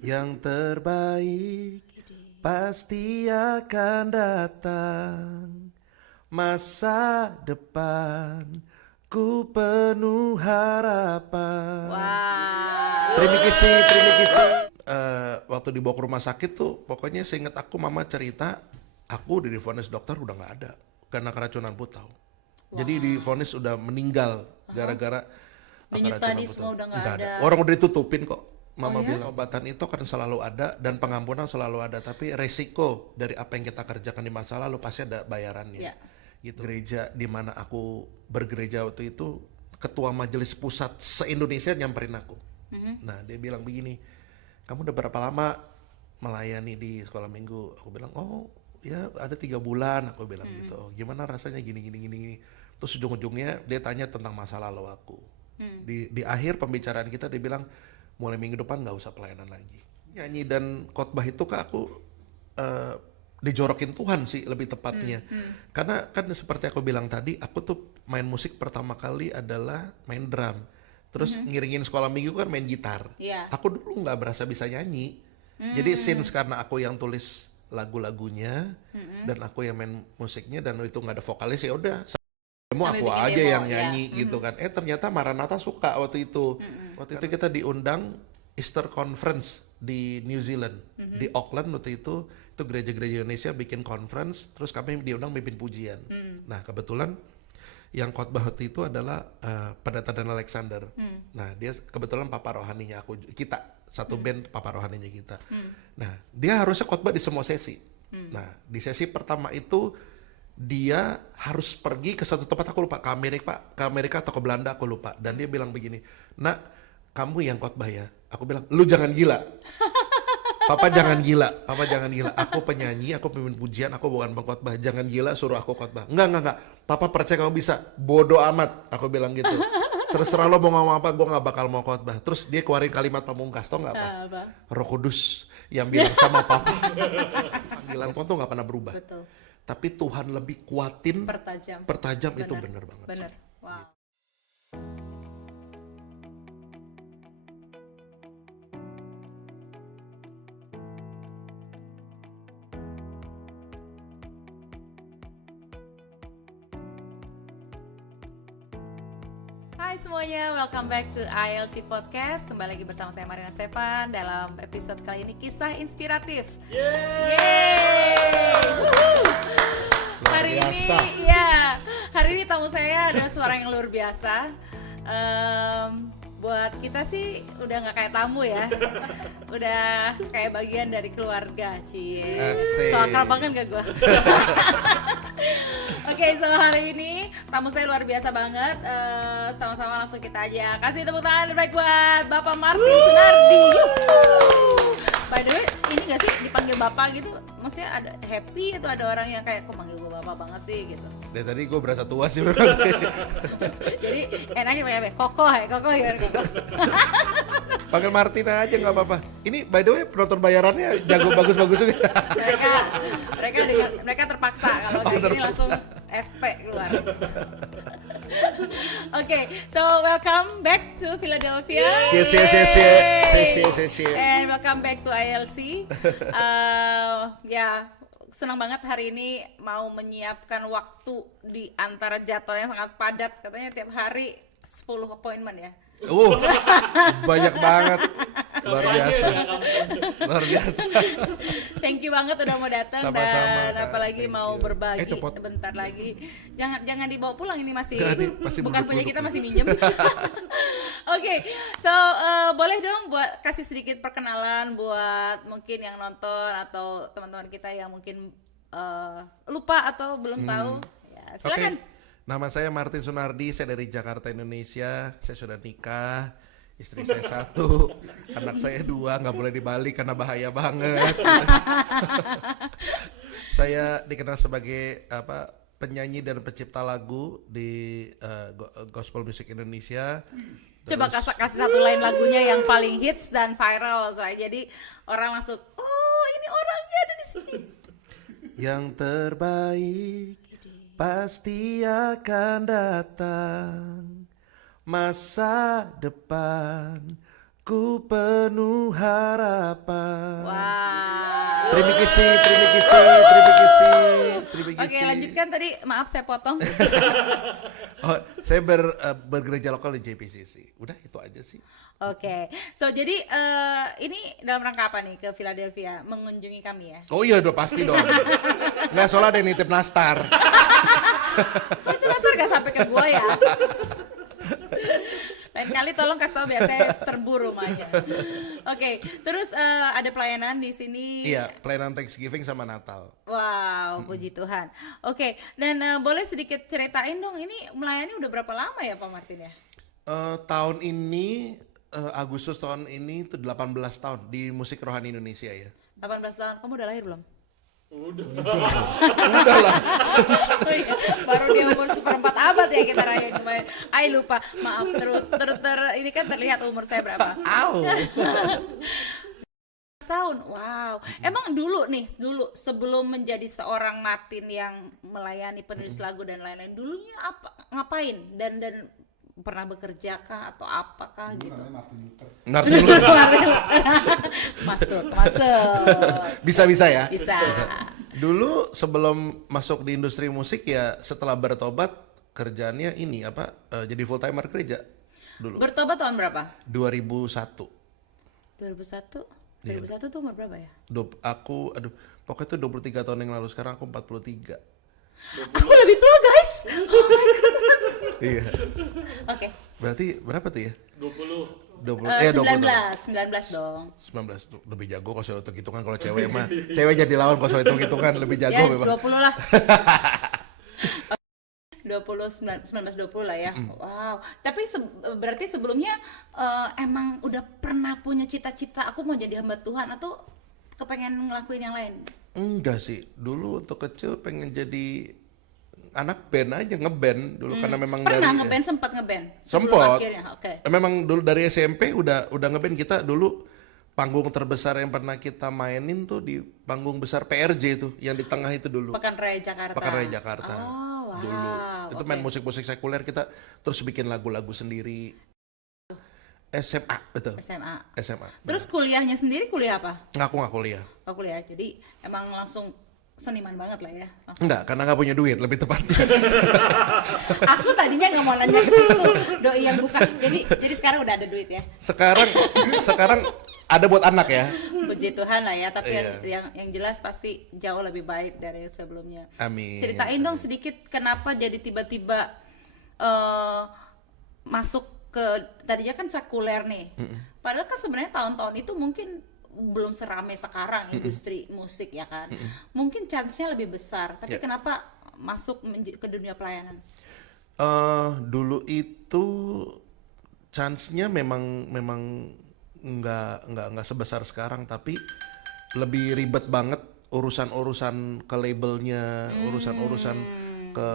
Yang terbaik pasti akan datang, masa depan ku penuh harapan. Wow. Terima kasih. Waktu dibawa ke rumah sakit tuh, pokoknya seingat aku mama cerita, aku divonis dokter udah nggak ada karena keracunan putau. Jadi divonis udah meninggal gara-gara Denyut keracunan tadi putau. semua udah nggak Nggak ada. Orang udah ditutupin kok. Mama Oh ya? bilang obatan itu kan selalu ada dan pengampunan selalu ada, tapi resiko dari apa yang kita kerjakan di masa lalu pasti ada bayarannya. Iya. Gitu. Gereja di mana aku bergereja waktu itu, ketua majelis pusat se-Indonesia nyamperin aku. Nah, dia bilang begini, kamu udah berapa lama melayani di sekolah minggu? Aku bilang, oh ya ada 3 bulan. Aku bilang gitu. Oh, gimana rasanya gini. Terus ujung-ujungnya dia tanya tentang masa lalu aku. Di akhir pembicaraan kita dia bilang, mulai minggu depan nggak usah pelayanan lagi. Nyanyi dan khotbah itu ke aku dijorokin Tuhan sih lebih tepatnya. Karena kan seperti aku bilang tadi, aku tuh main musik pertama kali adalah main drum. Terus ngiringin sekolah minggu kan main gitar. Iya. Aku dulu nggak berasa bisa nyanyi. Jadi since karena aku yang tulis lagu-lagunya dan aku yang main musiknya dan itu nggak ada vokalis, ya udah demo Sambil aku bikin aja demo, yang nyanyi gitu kan. Ternyata Maranatha suka waktu itu. Waktu itu kita diundang Easter Conference di New Zealand, di Auckland waktu itu gereja-gereja Indonesia bikin conference, terus kami diundang mimpin pujian. Nah kebetulan yang khotbah waktu itu adalah Pendeta Dan Alexander. Nah dia kebetulan papa rohaninya kita satu band papa rohaninya kita. Nah dia harusnya khotbah di semua sesi. Nah di sesi pertama itu dia harus pergi ke satu tempat, aku lupa, ke Amerika atau ke Belanda aku lupa, dan dia bilang begini, nak kamu yang khotbah ya. Aku bilang, lu jangan gila. Papa jangan gila, aku penyanyi, aku pemimpin pujian, aku bukan pengkhotbah, jangan gila suruh aku khotbah. Enggak, papa percaya kamu bisa, bodoh amat, aku bilang gitu. Terserah lo mau ngomong apa, gue gak bakal mau khotbah. Terus dia keluarin kalimat pamungkas, tau gak apa? Roh Kudus yang bilang sama papa, panggilan Tuhan tuh gak pernah berubah. Betul. Tapi Tuhan lebih kuatin, pertajam itu bener banget sih. Bener. Wow. Hai semuanya, welcome back to ILC Podcast. Kembali lagi bersama saya Marina Stefan dalam episode kali ini kisah inspiratif. Yeay! Woohoo! Hari ini, hari ini tamu saya adalah seorang yang luar biasa. Buat kita sih udah nggak kayak tamu ya, udah kayak bagian dari keluarga, cie. So akrab banget gak gue? Oke, so hari ini tamu saya luar biasa banget. Sama-sama langsung kita aja kasih tepuk tangan terbaik buat Bapak Martin Sunardi. By the way, ini gak sih dipanggil Bapak gitu? Maksudnya ada happy atau ada orang yang kayak kok manggil gue Bapak banget sih gitu? Dari tadi gue berasa tua sih. Jadi enaknya kayak Koko ya, Koko. Panggil Martina aja nggak apa-apa. Ini by the way penonton bayarannya jago bagus-bagus juga. mereka terpaksa kalau kayak gini langsung SP keluar. Okay, so welcome back to Philadelphia. And welcome back to ILC. Senang banget hari ini mau menyiapkan waktu di antara jadwal yang sangat padat, katanya tiap hari 10 appointment ya. Banyak banget. Luar biasa. Thank you banget udah mau datang dan apalagi mau berbagi bentar lagi. Jangan dibawa pulang, ini masih bukan punya kita, masih minjem. Oke, so boleh dong buat kasih sedikit perkenalan buat mungkin yang nonton atau teman-teman kita yang mungkin lupa atau belum tahu. Ya, silakan. Okay. Nama saya Martin Sunardi, saya dari Jakarta, Indonesia. Saya sudah nikah, istri saya 1, anak saya 2, nggak boleh dibalik karena bahaya banget. Saya dikenal sebagai penyanyi dan pencipta lagu di gospel music Indonesia. Coba kasih satu lain lagunya yang paling hits dan viral, jadi orang langsung, oh ini orangnya ada di sini. Yang terbaik pasti akan datang, masa depan Ku penuh harapan. Wow. Terima kasih. Oke, lanjutkan tadi. Maaf saya potong. Oh, saya bergereja lokal di JPCC. Udah itu aja sih. Oke, so jadi ini dalam rangka apa nih ke Philadelphia mengunjungi kami ya? Oh iya udah pasti dong. Nggak, soalnya ada nitip nastar. Oh, itu nastar gak sampai ke gua ya? Lain kali tolong kasih tau biar saya serbu rumahnya. Oke, terus ada pelayanan di sini. Iya, pelayanan Thanksgiving sama Natal. Wow, puji Tuhan. Oke, dan boleh sedikit ceritain dong, ini melayani udah berapa lama ya Pak Martin ya? Tahun ini Agustus tahun ini itu 18 tahun di musik rohani Indonesia ya. 18 tahun, kamu udah lahir belum? Udah lah. Oh iya, baru di umur 1/4 abad ya kita rayain kemarin. Ay lupa, maaf ini kan terlihat umur saya berapa. Au. Tahun, wow. Emang dulu sebelum menjadi seorang Martin yang melayani penulis lagu dan lain-lain, dulunya apa, ngapain dan pernah bekerja kah atau apakah gitu? Martin Luther. Masuk. Bisa ya? Bisa. Dulu sebelum masuk di industri musik ya, setelah bertobat kerjaannya ini jadi full timer gereja dulu. Bertobat tahun berapa? 2001. 2001 tuh umur berapa ya? Pokoknya itu 23 tahun yang lalu, sekarang aku 43. Aku lebih tua guys. Iya. Oke. Berarti berapa tuh ya? 19 dong. 19 lebih jago kalau soal hitung-hitungan. Kalau cewek mah cewek jadi lawan kalau soal hitung-hitungan lebih jago Ya, memang. 20 lah. 19-20 lah ya. Wow. Tapi berarti sebelumnya emang udah pernah punya cita-cita aku mau jadi hamba Tuhan atau kepengen ngelakuin yang lain? Enggak sih. Dulu waktu kecil pengen jadi anak band aja, ngeband dulu karena memang sempat ngeband. Sempat. Oke. Memang dulu dari SMP udah ngeband. Kita dulu panggung terbesar yang pernah kita mainin tuh di panggung besar PRJ itu yang di tengah itu dulu. Pekan Raya Jakarta. Oh, wow. Dulu. Itu main musik-musik sekuler, kita terus bikin lagu-lagu sendiri. SMA, betul. SMA. Betul. Terus kuliahnya sendiri kuliah apa? Nggak kuliah. Oh, kuliah. Jadi emang langsung seniman banget lah ya. Enggak, karena nggak punya duit, lebih tepatnya. Aku tadinya nggak mau nanya ke situ, doi yang buka. Jadi sekarang udah ada duit ya. Sekarang ada buat anak ya. Puji Tuhan lah ya, tapi yang jelas pasti jauh lebih baik dari sebelumnya. Amin. Ceritain dong sedikit kenapa jadi tiba-tiba masuk ke, tadinya kan sekuler nih. Padahal kan sebenarnya tahun-tahun itu mungkin belum seramai sekarang industri musik ya kan. Mungkin chance-nya lebih besar, tapi kenapa masuk ke dunia pelayanan? Dulu itu chance-nya memang nggak sebesar sekarang, tapi lebih ribet banget urusan ke labelnya, urusan ke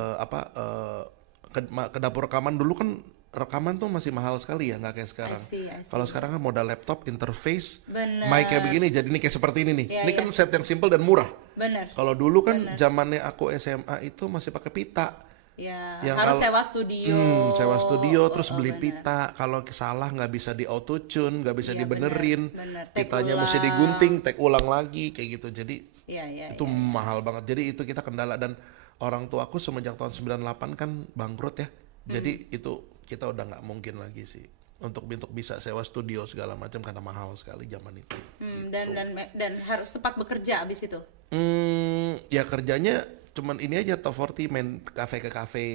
dapur rekaman. Dulu kan rekaman tuh masih mahal sekali ya, nggak kayak sekarang. I see. Kalau sekarang kan modal laptop, interface, Bener. mic kayak begini, jadi ini kayak seperti ini nih. Iya, Ini kan set yang simple dan murah. Bener. Kalau dulu kan zamannya aku SMA itu masih pakai pita. Ya, Yang harus sewa studio. Sewa studio, terus beli bener. pita. Kalau salah nggak bisa di auto tune, nggak bisa Iya, dibenerin. bener. Take Pitanya ulang. mesti digunting, take ulang lagi kayak gitu. Jadi Iya. itu mahal banget. Jadi itu kita kendala, dan orang tua aku semenjak tahun 98 kan bangkrut ya. Jadi itu kita udah nggak mungkin lagi sih untuk bisa sewa studio segala macam karena mahal sekali zaman itu. Gitu. Dan harus sempat bekerja abis itu. Ya kerjanya cuman ini aja, top 40, main kafe ke kafe.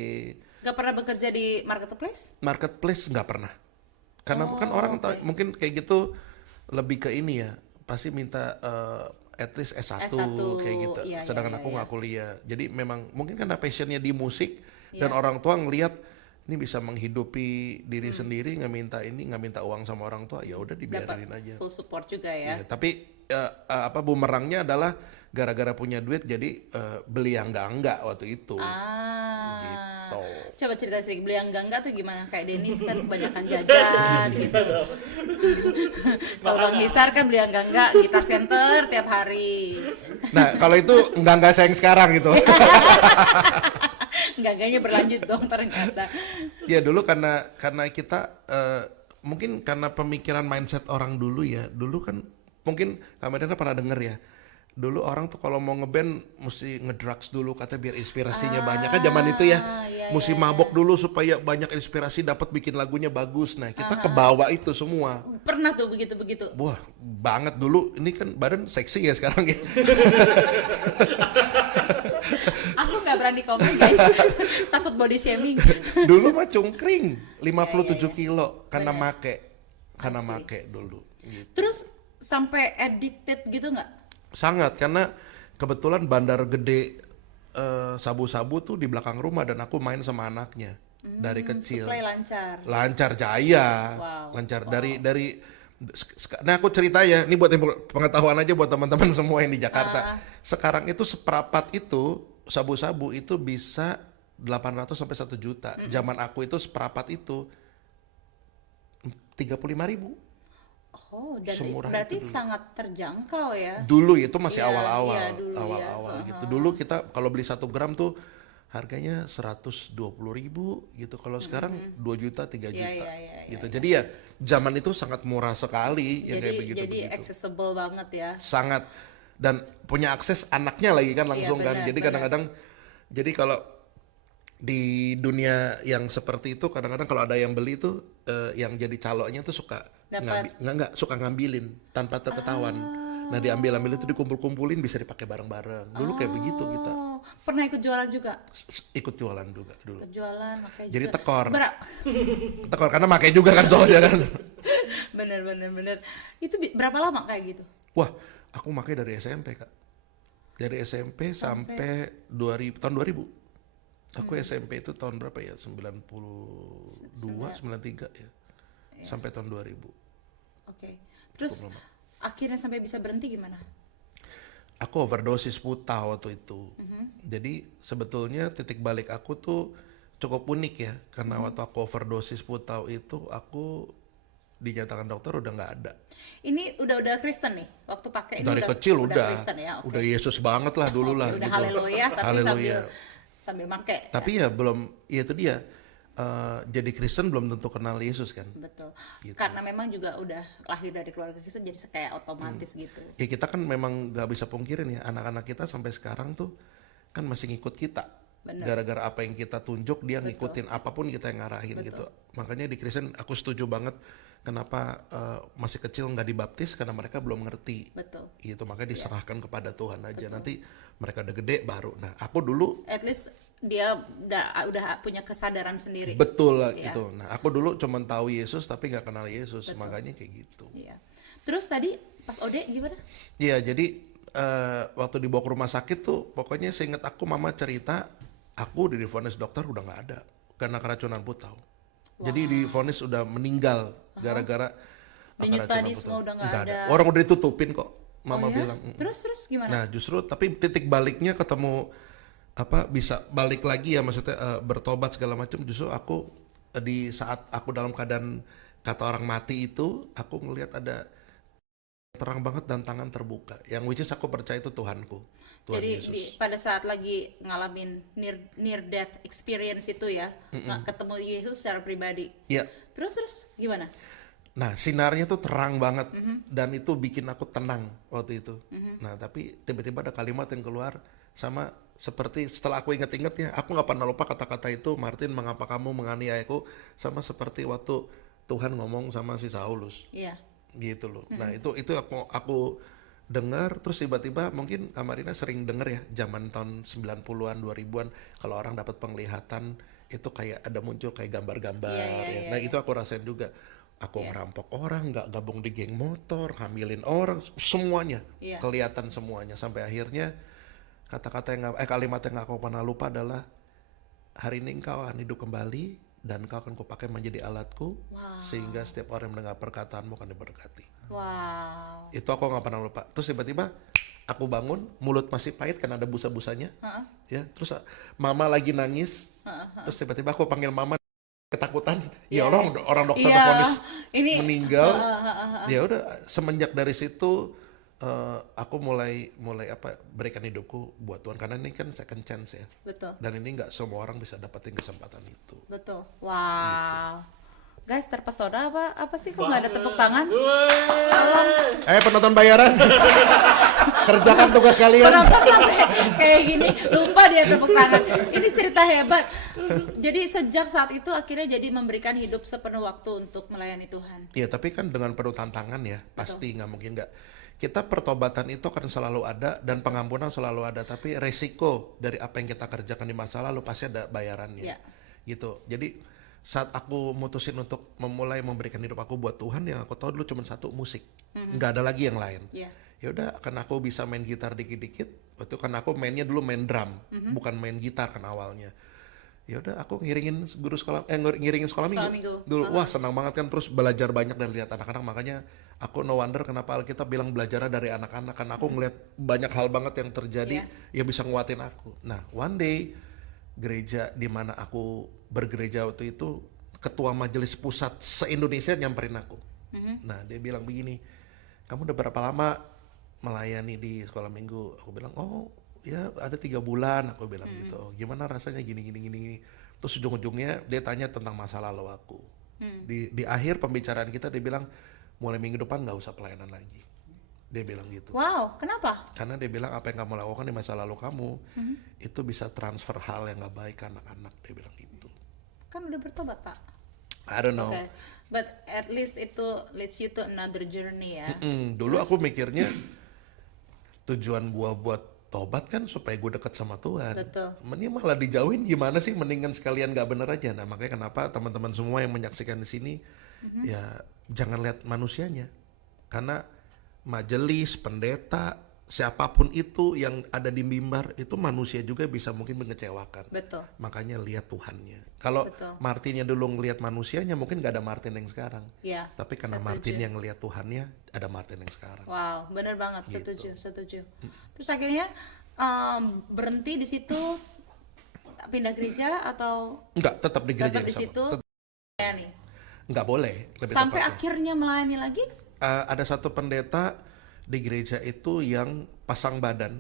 Gak pernah bekerja di marketplace? Marketplace nggak pernah. Karena kan orang mungkin kayak gitu lebih ke ini ya, pasti minta at least S1 kayak gitu. Iya, Sedangkan aku nggak kuliah. Jadi memang mungkin karena passionnya di musik dan orang tua ngelihat ini bisa menghidupi diri sendiri, nggak minta uang sama orang tua, ya udah dibiarin aja. Full support juga ya. Iya, tapi bumerangnya adalah gara-gara punya duit jadi beli yang enggak waktu itu. Gitu. Coba cerita sedikit, beli yang enggak tuh gimana? Kayak Dennis kan kebanyakan jajan gitu. Kalau Bang Hisar kan beli yang enggak Gitar Center tiap hari. Nah, kalau itu enggak sayang sekarang gitu. Enggaknya berlanjut dong ternyata. Ya dulu karena kita mungkin karena pemikiran mindset orang dulu ya. Dulu kan mungkin Kamarina pernah denger ya. Dulu orang tuh kalau mau ngeband mesti ngedrugs dulu katanya biar inspirasinya banyak kan zaman itu ya. Mesti mabok dulu supaya banyak inspirasi dapat bikin lagunya bagus. Nah, kita kebawa itu semua. Pernah tuh begitu-begitu. Wah, banget dulu. Ini kan badan seksi ya sekarang ya. Aku nggak berani komen guys, takut body shaming. Dulu mah cungkring 57 kilo karena make dulu. Gitu. Terus sampai addicted gitu nggak? Sangat, karena kebetulan bandar gede sabu-sabu tuh di belakang rumah dan aku main sama anaknya dari kecil. Supply lancar. Lancar jaya, lancar dari. Nah aku cerita ya, ini buat pengetahuan aja buat teman-teman semua yang di Jakarta. Sekarang itu seperapat itu sabu-sabu itu bisa 800 sampai 1 juta. Zaman aku itu seperapat itu 35.000. Oh, dan berarti sangat terjangkau ya. Dulu itu masih awal-awal gitu. Dulu kita kalau beli 1 gram tuh harganya 120.000 gitu. Kalau sekarang 2 juta, 3 juta gitu. Jadi ya zaman itu sangat murah sekali. Jadi accessible banget ya. Sangat. Dan punya akses anaknya lagi kan langsung kan. Jadi kadang-kadang, jadi kalau di dunia yang seperti itu kadang-kadang kalau ada yang beli tuh yang jadi calonnya tuh suka suka ngambilin tanpa terketahuan. Nah diambil itu dikumpul-kumpulin bisa dipakai bareng-bareng. Dulu kayak begitu kita. Pernah ikut jualan juga? Ikut jualan juga dulu. Jualan, pakai juga. Jadi tekor. Tekor karena pakai juga kan soalnya kan. Bener. Itu berapa lama kayak gitu? Wah, aku pakai dari SMP Kak. Dari SMP sampai tahun 2000. Aku SMP itu tahun berapa ya? 92, 93 ya. Sampai tahun 2000. Oke. Terus akhirnya sampai bisa berhenti gimana? Aku overdosis puta waktu itu. Jadi sebetulnya titik balik aku tuh cukup unik ya. Karena waktu aku overdosis puta itu aku dinyatakan dokter udah nggak ada. Ini udah Kristen nih waktu pakai ini. Dari kecil udah Kristen ya? Okay. Udah Yesus banget lah dulu lah. Udah gitu. haleluya tapi haleluya. sambil make. Tapi ya belum, ya itu dia. Jadi Kristen belum tentu kenal Yesus kan. Betul. Gitu. Karena memang juga udah lahir dari keluarga Kristen jadi kayak otomatis gitu. Ya kita kan memang nggak bisa pungkirin ya anak-anak kita sampai sekarang tuh kan masih ngikut kita. Bener. Gara-gara apa yang kita tunjuk dia ngikutin apapun kita yang ngarahin gitu. Makanya di Kristen aku setuju banget kenapa masih kecil nggak dibaptis karena mereka belum ngerti. Betul. Gitu makanya diserahkan kepada Tuhan aja. Nanti mereka udah gede baru. Nah aku dulu. At least dia udah punya kesadaran sendiri. Betul lah gitu. Nah aku dulu cuma tahu Yesus tapi nggak kenal Yesus. Makanya kayak gitu. Iya. Terus tadi pas Ode gimana? Iya jadi waktu dibawa ke rumah sakit tuh pokoknya seinget aku mama cerita aku divonis dokter udah nggak ada karena keracunan putau. Jadi divonis udah meninggal gara-gara keracunan putau. Udah nggak ada. Orang udah ditutupin kok mama bilang. Terus gimana? Nah justru tapi titik baliknya ketemu bisa balik lagi ya maksudnya bertobat segala macam. Justru aku di saat aku dalam keadaan kata orang mati itu aku ngelihat ada terang banget dan tangan terbuka yang which is aku percaya itu Tuhanku. Tuhan jadi Yesus. Pada saat lagi ngalamin near death experience itu ya ketemu Yesus secara pribadi. Iya. Terus gimana? Nah sinarnya tuh terang banget dan itu bikin aku tenang waktu itu. Nah tapi tiba-tiba ada kalimat yang keluar sama seperti setelah aku inget-ingetnya aku nggak pernah lupa kata-kata itu. Martin, mengapa kamu menganiayaku? Sama seperti waktu Tuhan ngomong sama si Saulus. Iya. Gitu loh. Nah itu aku dengar terus tiba-tiba mungkin Kamarina sering denger ya zaman tahun 90-an 2000-an kalau orang dapat penglihatan itu kayak ada muncul kayak gambar-gambar ya. Nah itu aku rasain juga. Aku ngerampok orang, nggak gabung di geng motor, hamilin orang, semuanya kelihatan semuanya sampai akhirnya kata-kata yang kalimat yang gak aku pernah lupa adalah hari ini engkau akan hidup kembali dan engkau akan kupakai menjadi alatku sehingga setiap orang yang mendengar perkataanmu akan diberkati. Wow. Itu aku gak pernah lupa. Terus tiba-tiba aku bangun, mulut masih pahit karena ada busa-busanya. Ya, terus mama lagi nangis. Terus tiba-tiba aku panggil mama ketakutan. Ya orang dokter vonis meninggal. Ya udah semenjak dari situ aku mulai berikan hidupku buat Tuhan karena ini kan second chance ya. Betul. Dan ini nggak semua orang bisa dapetin kesempatan itu. Betul. Wow. Gitu. Guys, terpesona apa sih kok nggak ada tepuk tangan? Penonton bayaran. Kerjakan tugas kalian. Penonton sampai kayak gini lupa dia tepuk tangan. Ini cerita hebat. Jadi sejak saat itu akhirnya jadi memberikan hidup sepenuh waktu untuk melayani Tuhan. Iya, tapi kan dengan penuh tantangan ya, pasti nggak mungkin nggak. Kita pertobatan itu kan selalu ada dan pengampunan selalu ada, tapi resiko dari apa yang kita kerjakan di masa lalu pasti ada bayarannya. Ya. Gitu. Jadi saat aku mutusin untuk memulai memberikan hidup aku buat Tuhan, yang aku tahu dulu cuma satu, musik. Nggak ada lagi yang lain. Yeah. Ya udah, karena aku bisa main gitar dikit-dikit. Waktu kan aku mainnya dulu main drum, bukan main gitar kan awalnya. Ya udah, aku ngiringin sekolah minggu. Dulu wah senang banget kan, terus belajar banyak dan lihat anak-anak, makanya aku no wonder kenapa Alkitab bilang belajar dari anak-anak, karena aku ngeliat banyak hal banget yang terjadi yang bisa nguatin aku. Nah, one day gereja di mana aku bergereja waktu itu, ketua majelis pusat se-Indonesia nyamperin aku. Nah, dia bilang begini, kamu udah berapa lama melayani di sekolah minggu? Aku bilang, oh ya ada 3 bulan, aku bilang gitu. Gimana rasanya gini. Terus ujung-ujungnya dia tanya tentang masa lalu aku. Di akhir pembicaraan kita dia bilang, mulai minggu depan gak usah pelayanan lagi. Dia bilang gitu. Wow, kenapa? Karena dia bilang apa yang kamu lakukan di masa lalu kamu itu bisa transfer hal yang gak baik ke anak-anak. Dia bilang gitu. Kan udah bertobat, Pak. I don't know. Okay. But at least itu leads you to another journey ya. Dulu aku mikirnya tujuan gua buat tobat kan supaya gue dekat sama Tuhan. Betul. Ini malah dijauhin gimana sih, mendingan sekalian gak bener aja. Nah makanya kenapa teman-teman semua yang menyaksikan di sini ya jangan lihat manusianya. Karena majelis, pendeta, siapapun itu yang ada di mimbar itu manusia juga bisa mungkin mengecewakan. Betul. Makanya lihat Tuhannya. Kalau Betul. Martinnya dulu ngelihat manusianya mungkin gak ada Martin yang sekarang. Ya. Tapi karena Martin yang ngelihat Tuhannya, ada Martin yang sekarang. Wow, bener banget, Gitu. setuju. Terus akhirnya berhenti di situ, pindah gereja atau Enggak, tetap di gereja tetap di yang sama. situ? Ya nih. Enggak boleh. Lebih Sampai tepatnya. akhirnya melayani lagi? Ada satu pendeta di gereja itu yang pasang badan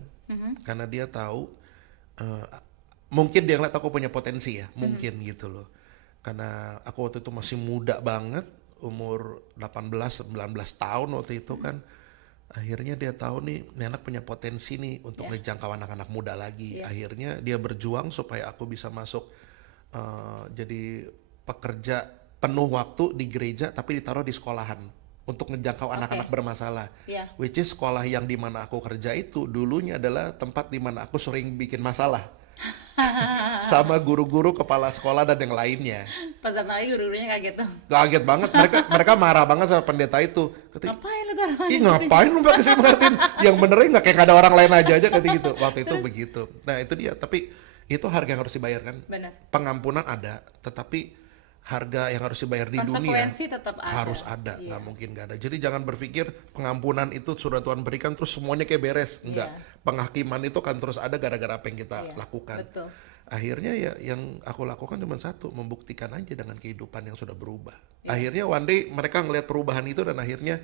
karena dia tahu mungkin dia ngeliat aku punya potensi ya, mungkin gitu loh. Karena aku waktu itu masih muda banget, umur 18-19 tahun waktu itu kan. Akhirnya dia tahu nih anak punya potensi nih untuk ngejangkau anak-anak muda lagi. Akhirnya dia berjuang supaya aku bisa masuk jadi pekerja penuh waktu di gereja tapi ditaruh di sekolahan untuk ngejangkau anak-anak bermasalah. Which is sekolah yang dimana aku kerja itu dulunya adalah tempat dimana aku sering bikin masalah sama guru-guru, kepala sekolah dan yang lainnya. Pas datang lagi guru-gurunya kaget tuh. Kaget banget, mereka marah banget sama pendeta itu. Ngapain lu taruh? Ih ngapain lu pakai si Martin? Yang benernya nggak kayak ada orang lain aja kata gitu. Waktu itu begitu. Nah itu dia. Tapi itu harga yang harus dibayar kan. Benar. Pengampunan ada, tetapi harga yang harus dibayar di dunia Konsekuensi tetap ada. harus ada, nggak mungkin nggak ada. Jadi jangan berpikir pengampunan itu sudah Tuhan berikan terus semuanya kayak beres, enggak. Penghakiman itu kan terus ada gara-gara apa yang kita lakukan. Betul. Akhirnya ya yang aku lakukan cuma satu, membuktikan aja dengan kehidupan yang sudah berubah. Akhirnya one day mereka ngelihat perubahan itu dan akhirnya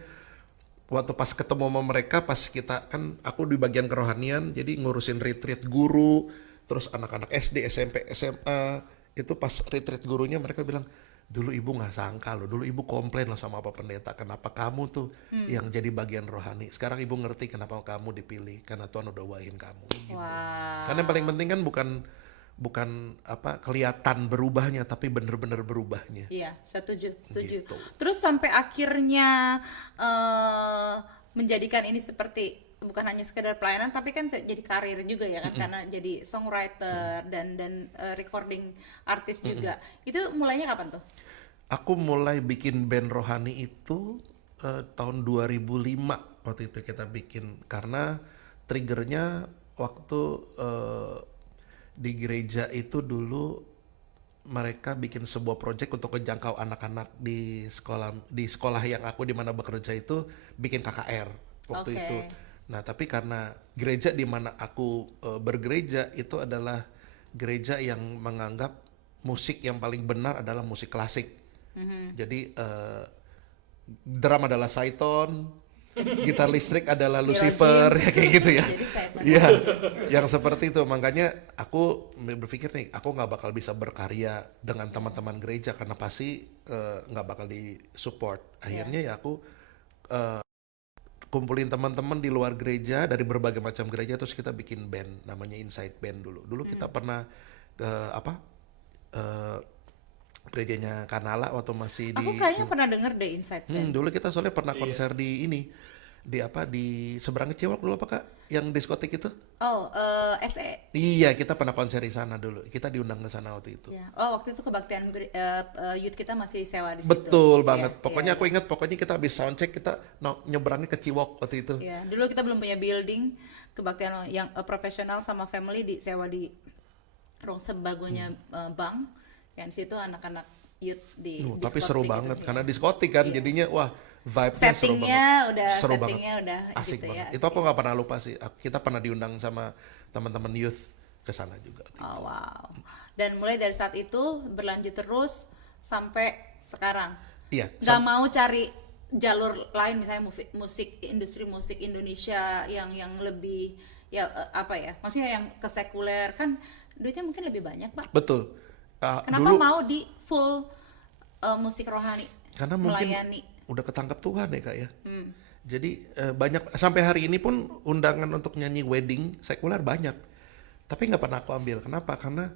waktu pas ketemu sama mereka, pas kita kan aku di bagian kerohanian, jadi ngurusin retreat guru, terus anak-anak SD, SMP, SMA. Itu pas retreat gurunya mereka bilang, dulu ibu nggak sangka loh, dulu ibu komplain loh sama Pak Pendeta, kenapa kamu tuh yang jadi bagian rohani. Sekarang ibu ngerti kenapa kamu dipilih, karena Tuhan udah wahin kamu. Gitu. Karena yang paling penting kan bukan apa kelihatan berubahnya, tapi bener-bener berubahnya. Iya, setuju. Gitu. Terus sampai akhirnya menjadikan ini seperti bukan hanya sekedar pelayanan tapi kan jadi karir juga ya kan, karena jadi songwriter dan recording artis juga. Itu mulainya kapan tuh? Aku mulai bikin band rohani itu tahun 2005 waktu itu kita bikin, karena triggernya waktu di gereja itu dulu mereka bikin sebuah project untuk menjangkau anak-anak di sekolah yang aku di mana bekerja itu, bikin KKR waktu itu. Nah, tapi karena gereja di mana aku bergereja itu adalah gereja yang menganggap musik yang paling benar adalah musik klasik. Jadi drum adalah Saiton, gitar listrik adalah Lucifer ya kayak gitu ya. Iya, yang seperti itu. Makanya aku berpikir nih, aku nggak bakal bisa berkarya dengan teman-teman gereja karena pasti nggak bakal disupport. Akhirnya ya aku kumpulin teman-teman di luar gereja dari berbagai macam gereja, terus kita bikin band namanya Inside Band dulu. Dulu kita pernah ke gerejanya Kanala waktu masih di. Aku kayaknya pernah denger deh Inside Band. Dulu kita soalnya pernah konser di ini, di seberang Ciwok dulu apa Kak? Yang diskotik itu? Oh, SE. Iya, kita pernah konser di sana dulu. Kita diundang ke sana waktu itu. Ya. Oh, waktu itu kebaktian youth kita masih sewa di situ. Betul banget. Pokoknya aku ingat, pokoknya kita habis soundcheck kita nyebrangnya ke Ciwok waktu itu. Iya, dulu kita belum punya building kebaktian yang profesional sama family disewa di ruang sebagonya bank. Yang di situ anak-anak youth di tapi seru banget gitu, karena diskotik kan, jadinya wah vibe-nya seru banget. Seru banget. Udah asik gitu banget. Ya, itu aku nggak pernah lupa sih. Kita pernah diundang sama teman-teman youth ke sana juga. Oh wow. Dan mulai dari saat itu berlanjut terus sampai sekarang. Iya. Gak mau cari jalur lain misalnya industri musik Indonesia yang lebih ya maksudnya yang kesekuler kan duitnya mungkin lebih banyak Pak. Betul. Kenapa dulu, mau di full musik rohani? Karena mungkin melayani? Udah ketangkap Tuhan ya Kak ya. Jadi banyak sampai hari ini pun undangan untuk nyanyi wedding sekuler banyak. Tapi nggak pernah aku ambil. Kenapa? Karena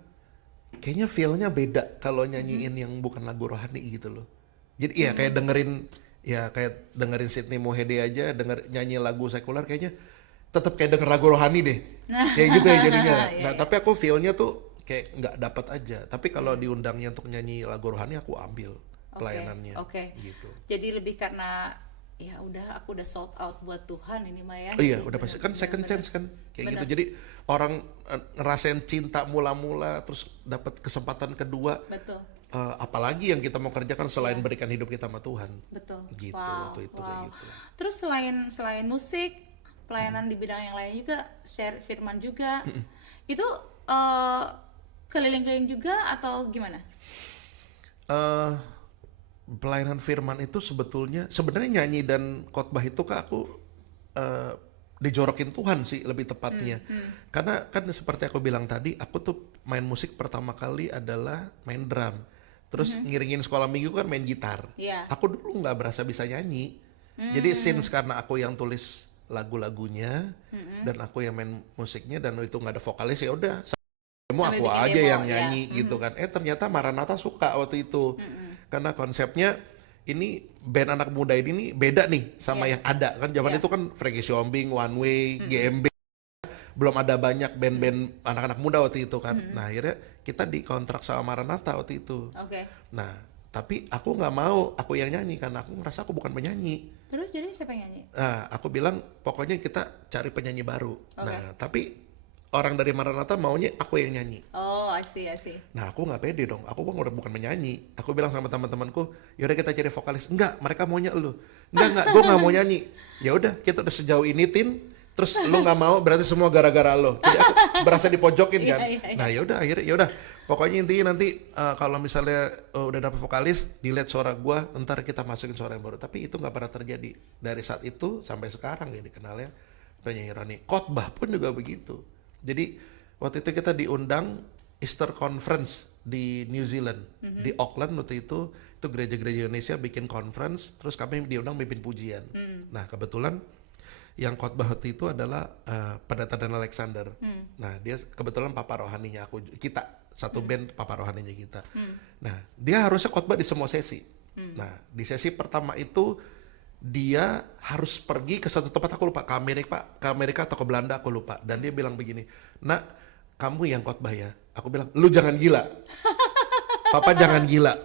kayaknya feel-nya beda kalau nyanyiin yang bukan lagu rohani gitu loh. Jadi iya kayak dengerin Sydney Mohede aja nyanyi lagu sekuler kayaknya tetap kayak denger lagu rohani deh. Kayak gitu ya jadinya. Nah, tapi aku feel-nya tuh kayak nggak dapat aja. Tapi kalau diundangnya untuk nyanyi lagu rohani aku ambil pelayanannya. Oke. Gitu. Jadi lebih karena ya udah aku udah sold out buat Tuhan ini Mah ya. Iya, udah pasti kan second chance kan kayak gitu. Jadi orang ngerasain cinta mula-mula terus dapat kesempatan kedua. Betul. Apalagi yang kita mau kerjakan selain berikan hidup kita sama Tuhan. Betul. Gitu waktu itu kayak gitu. Terus selain musik, pelayanan di bidang yang lain juga, share firman juga. Itu keliling-keliling juga atau gimana? Pelayanan firman itu sebenarnya nyanyi dan khotbah itu Kak aku dijorokin Tuhan sih lebih tepatnya. Karena kan seperti aku bilang tadi, aku tuh main musik pertama kali adalah main drum. Terus ngiringin sekolah minggu kan main gitar. Aku dulu nggak berasa bisa nyanyi. Jadi since karena aku yang tulis lagu-lagunya dan aku yang main musiknya dan itu nggak ada vokalis ya udah. Aku aja yang nyanyi gitu kan. Ternyata Maranatha suka waktu itu. Karena konsepnya ini band anak muda ini beda nih sama yang ada kan. Zaman itu kan Frankie Siombing, One Way, GMB. Belum ada banyak band-band anak-anak muda waktu itu kan. Nah, akhirnya kita dikontrak sama Maranatha waktu itu. Nah, tapi aku nggak mau aku yang nyanyi karena aku ngerasa aku bukan penyanyi. Terus jadi siapa yang nyanyi? Nah, aku bilang pokoknya kita cari penyanyi baru. Nah, tapi orang dari Maranatha maunya aku yang nyanyi. Oh, I see. Nah, aku nggak pede dong. Aku udah bukan menyanyi. Aku bilang sama teman-temanku, yaudah kita cari vokalis. Enggak, mereka maunya lu. Enggak, gue nggak mau nyanyi. Ya udah, kita udah sejauh ini Tin. Terus lu nggak mau, berarti semua gara-gara lo. Jadi aku berasa dipojokin kan. Nah, yaudah akhirnya yaudah. Pokoknya intinya nanti kalau misalnya udah dapet vokalis, dilihat suara gue, ntar kita masukin suara yang baru. Tapi itu nggak pernah terjadi. Dari saat itu sampai sekarang ya dikenalnya penyanyi rohani. Khotbah pun juga begitu. Jadi waktu itu kita diundang Easter Conference di New Zealand, di Auckland waktu itu gereja-gereja Indonesia bikin conference, terus kami diundang mimpin pujian. Nah kebetulan yang khotbah waktu itu adalah Pendeta Dan Alexander. Nah dia kebetulan papa rohaninya kita satu band papa rohaninya kita. Nah dia harusnya khotbah di semua sesi. Nah di sesi pertama itu dia harus pergi ke satu tempat, aku lupa, ke Amerika atau ke Belanda aku lupa, dan dia bilang begini, nak kamu yang khotbah ya. Aku bilang lu jangan gila. Papa jangan gila,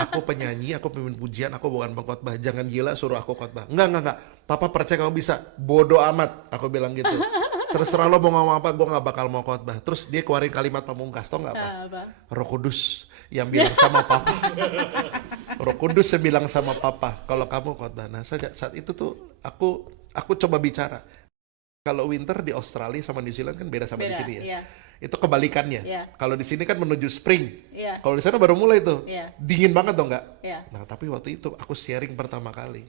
aku penyanyi, aku pemimpin pujian, aku bukan pengkhotbah, jangan gila suruh aku khotbah. Enggak, papa percaya kamu bisa, bodoh amat, aku bilang gitu. Terserah lo mau ngomong apa, gue gak bakal mau khotbah. Terus dia keluarin kalimat pamungkas, tau gak apa? Roh Kudus yang bilang sama papa. Roh Kudus yang bilang sama papa, kalau kamu khotbah. Nah saat itu tuh aku coba bicara. Kalau winter di Australia sama New Zealand kan beda sama di sini ya. Iya. Itu kebalikannya. Iya. Kalau di sini kan menuju spring. Iya. Kalau di sana baru mulai tuh. Iya. Dingin banget dong nggak? Iya. Nah tapi waktu itu aku sharing pertama kali,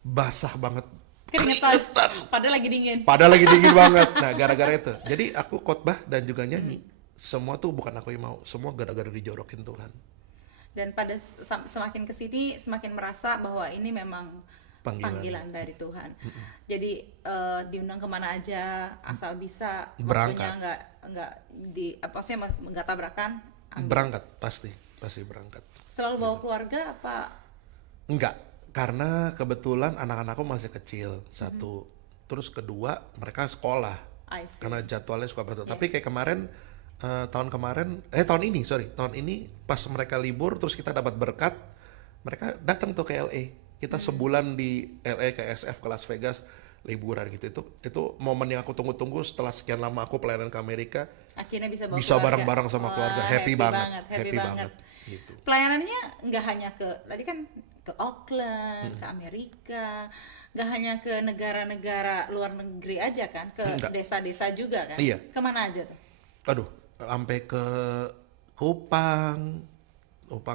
basah banget Keringetan. Padahal lagi dingin. Padahal lagi dingin banget. Nah, gara-gara itu. Jadi aku khotbah dan juga nyanyi. Semua tuh bukan aku yang mau, semua gara-gara dijorokin Tuhan. Dan pada semakin kesini semakin merasa bahwa ini memang panggilan dari Tuhan. Jadi diundang kemana aja asal bisa, berangkat. Waktunya nggak di apa sih nggak tabrakan. Berangkat pasti berangkat. Selalu bawa keluarga apa? Enggak, karena kebetulan anak-anakku masih kecil satu. Terus kedua mereka sekolah. Karena jadwalnya suka betul. Tapi kayak kemarin tahun ini pas mereka libur terus kita dapat berkat, mereka datang tuh ke LA. Kita sebulan di LA ke SF ke Las Vegas liburan gitu. Itu momen yang aku tunggu-tunggu setelah sekian lama aku pelayanan ke Amerika. Akhirnya bisa bareng-bareng sama keluarga. Happy banget. Gitu. Pelayanannya nggak hanya tadi kan ke Auckland, ke Amerika, nggak hanya ke negara-negara luar negeri aja kan, ke desa-desa juga kan. Iya. Kemana aja tuh? Aduh, sampai ke Kupang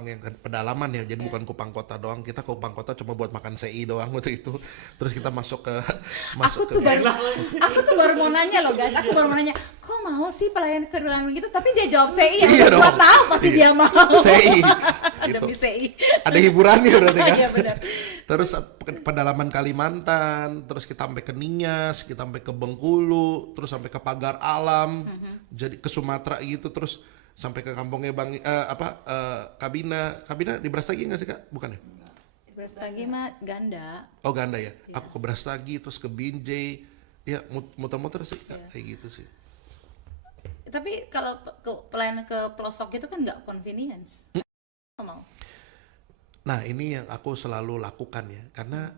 yang ke pedalaman ya, jadi bukan Kupang kota doang. Kita ke Kupang kota cuma buat makan CI doang waktu itu. Terus kita masuk ke aku tuh baru mau nanya loh guys, kok mau sih pelayan ke luar negeri gitu, tapi dia jawab CI ya. Iya gua tahu pasti dia mau. CI. Gitu. Demi CI. Ada hiburannya berarti kan. Iya benar. Terus pedalaman Kalimantan, terus kita sampai ke Nias, kita sampai ke Bengkulu, terus sampai ke Pagar Alam, jadi ke Sumatera gitu, terus sampai ke kampungnya Bang Kabina di Brastagi nggak sih Kak? Bukan ya? Brastagi mah Ganda. Oh Ganda ya. Aku ke Brastagi terus ke Binjai. Ya muter-muter sih kayak gitu sih. Tapi kalau pelayanan ke pelosok itu kan nggak convenience. Mau. Nah ini yang aku selalu lakukan ya, karena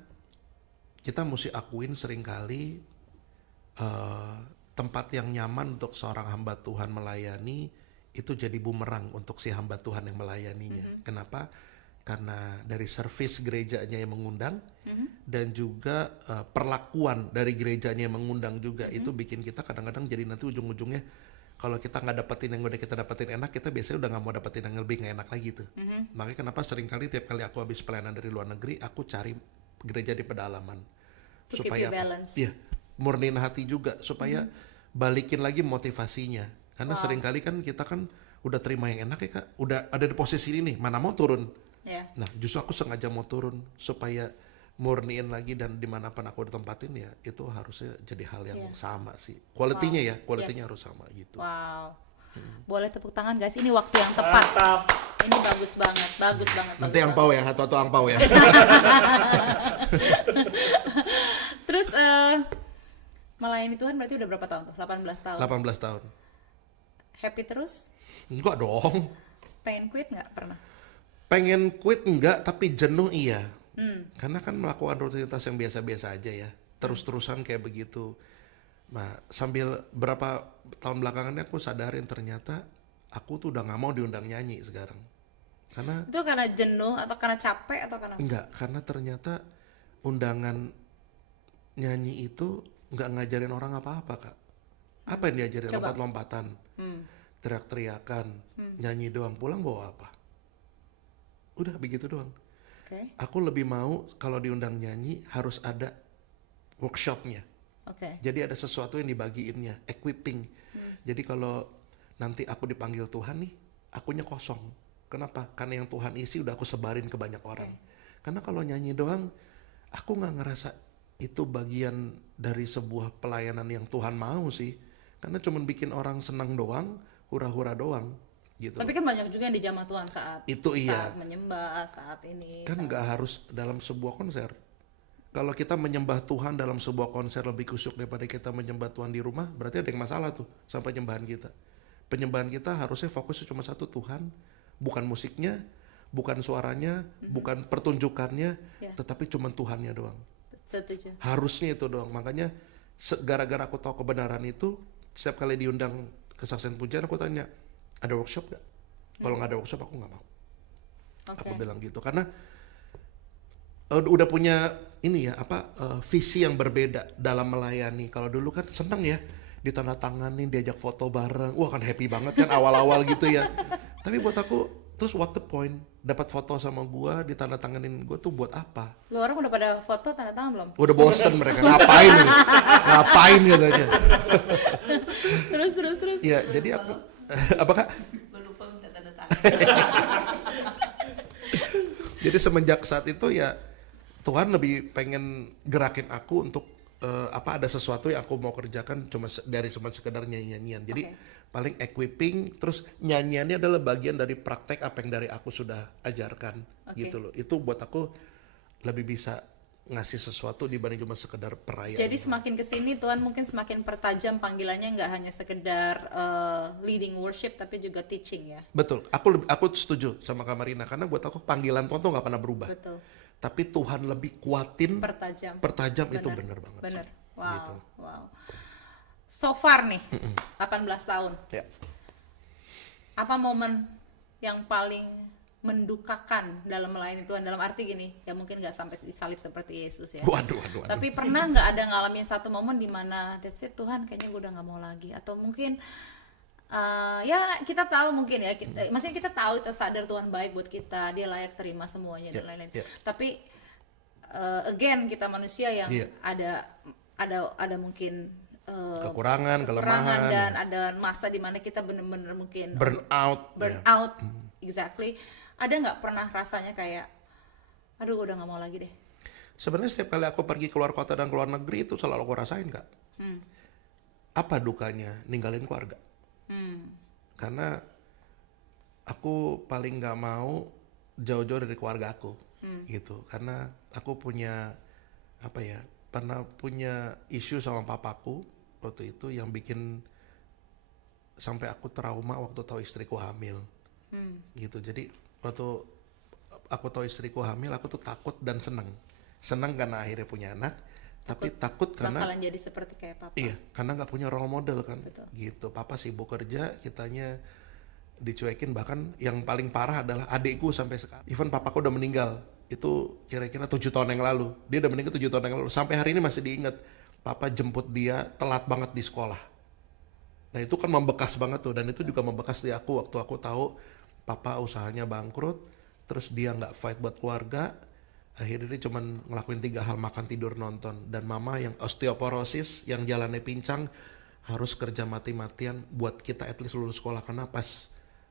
kita mesti akuin seringkali tempat yang nyaman untuk seorang hamba Tuhan melayani itu jadi bumerang untuk si hamba Tuhan yang melayaninya. Kenapa? Karena dari servis gerejanya yang mengundang dan juga perlakuan dari gerejanya yang mengundang juga itu bikin kita kadang-kadang jadi nanti ujung-ujungnya kalau kita nggak dapetin yang udah kita dapetin enak, kita biasanya udah nggak mau dapetin yang lebih nggak enak lagi tuh. Makanya kenapa seringkali tiap kali aku habis pelayanan dari luar negeri, aku cari gereja di pedalaman supaya iya, murniin hati juga supaya balikin lagi motivasinya. Karena seringkali kan kita kan udah terima yang enak ya Kak, udah ada di posisi ini nih, mana mau turun. Nah justru aku sengaja mau turun supaya murniin lagi, dan dimanapun aku ditempatin ya itu harusnya jadi hal yang sama sih. Kualitinya harus sama gitu. Wow. Boleh tepuk tangan guys, ini waktu yang tepat. Ini bagus banget. Nanti angpau ya, atau angpau ya. Terus melayani Tuhan berarti udah berapa tahun tuh? 18 tahun. 18 tahun. Happy terus? Enggak dong. Pengen quit nggak pernah? Pengen quit enggak, tapi jenuh iya. Karena kan melakukan rutinitas yang biasa-biasa aja ya. Terus-terusan kayak begitu. Nah, sambil berapa tahun belakangannya aku sadarin ternyata aku tuh udah nggak mau diundang nyanyi sekarang. Itu karena jenuh atau karena capek atau karena? Enggak, karena ternyata undangan nyanyi itu nggak ngajarin orang apa-apa Kak. Apa yang diajarin? Lompat-lompatan, teriak-teriakan, nyanyi doang. Pulang bawa apa? Udah begitu doang. Aku lebih mau kalau diundang nyanyi harus ada workshopnya. Jadi ada sesuatu yang dibagiinnya, equipping. Jadi kalau nanti aku dipanggil Tuhan nih, akunya kosong. Kenapa? Karena yang Tuhan isi udah aku sebarin ke banyak orang. Karena kalau nyanyi doang, aku nggak ngerasa itu bagian dari sebuah pelayanan yang Tuhan mau sih. Karena cuma bikin orang senang doang, hura-hura doang gitu. Tapi kan banyak juga yang dijamah Tuhan saat menyembah, saat ini. Kan nggak harus dalam sebuah konser. Kalau kita menyembah Tuhan dalam sebuah konser lebih kusyuk daripada kita menyembah Tuhan di rumah, berarti ada yang masalah tuh sama penyembahan kita. Penyembahan kita harusnya fokusnya cuma satu, Tuhan, bukan musiknya, bukan suaranya, bukan pertunjukannya, tetapi cuma Tuhannya doang. Setuju. Harusnya itu doang. Makanya gara-gara aku tahu kebenaran itu, setiap kali diundang kesaksian pujian aku tanya, ada workshop gak? Kalau nggak ada workshop aku nggak mau. Aku bilang gitu karena udah punya ini ya visi yang berbeda dalam melayani. Kalau dulu kan seneng ya ditandatanganin, diajak foto bareng, wah kan happy banget kan awal-awal gitu ya. Tapi buat aku Terus what the point? Dapat foto sama gua, ditandatanganin gua tuh buat apa? Lu orang udah pada foto tanda tangan belum? Udah bosen mereka, ngapain ini? Ngapain katanya. Terus. Ya, jadi aku apakah? Gue lupa minta tanda tangan. Jadi semenjak saat itu ya Tuhan lebih pengen gerakin aku untuk ada sesuatu yang aku mau kerjakan cuma sekedar nyanyian. Jadi paling equipping, terus nyanyiannya adalah bagian dari praktek apa yang dari aku sudah ajarkan gitu loh. Itu buat aku lebih bisa ngasih sesuatu dibanding cuma sekedar perayaan. Jadi semakin kesini Tuhan mungkin semakin pertajam panggilannya, nggak hanya sekedar leading worship tapi juga teaching ya. Betul, aku setuju sama Kak Marina karena buat aku panggilan Tuhan tuh nggak pernah berubah. Betul. Tapi Tuhan lebih kuatin, pertajam itu benar banget. Bener. Sih. Wow, Gitu. wow. So far nih, 18 tahun. Ya. Apa momen yang paling mendukakan dalam melayani Tuhan? Dalam arti gini, ya mungkin nggak sampai disalib seperti Yesus ya. Waduh. Tapi pernah nggak ada ngalamin satu momen di mana that's it, Tuhan kayaknya gue udah nggak mau lagi, atau mungkin ya kita tahu mungkin ya, maksudnya kita tahu, kita sadar Tuhan baik buat kita, Dia layak terima semuanya dan lain-lain. Tapi again kita manusia yang ada mungkin kekurangan, kelemahan, dan ada masa di mana kita benar-benar mungkin burn out, exactly. Ada nggak pernah rasanya kayak, aduh udah nggak mau lagi deh? Sebenarnya setiap kali aku pergi keluar kota dan keluar negeri itu selalu aku rasain Kak. Apa dukanya ninggalin keluarga? Karena aku paling nggak mau jauh-jauh dari keluarga aku, gitu. Karena aku punya pernah punya isu sama papaku waktu itu yang bikin sampai aku trauma waktu tahu istriku hamil, gitu. Jadi waktu aku tahu istriku hamil, aku tuh takut dan senang karena akhirnya punya anak, tapi takut karena bakalan jadi seperti kayak papa. Iya, karena nggak punya role model kan. Betul. Gitu. Papa sibuk kerja, kitanya dicuekin. Bahkan yang paling parah adalah adikku sampai sekarang. Even papaku udah meninggal, itu kira-kira 7 tahun yang lalu. Dia udah meninggal 7 tahun yang lalu. Sampai hari ini masih diingat. Papa jemput dia telat banget di sekolah. Nah itu kan membekas banget tuh. Dan itu juga membekas di aku waktu aku tahu papa usahanya bangkrut, terus dia nggak fight buat keluarga. Akhirnya dia cuma ngelakuin 3 hal, makan, tidur, nonton. Dan mama yang osteoporosis, yang jalannya pincang, harus kerja mati-matian buat kita at least lulus sekolah. Karena pas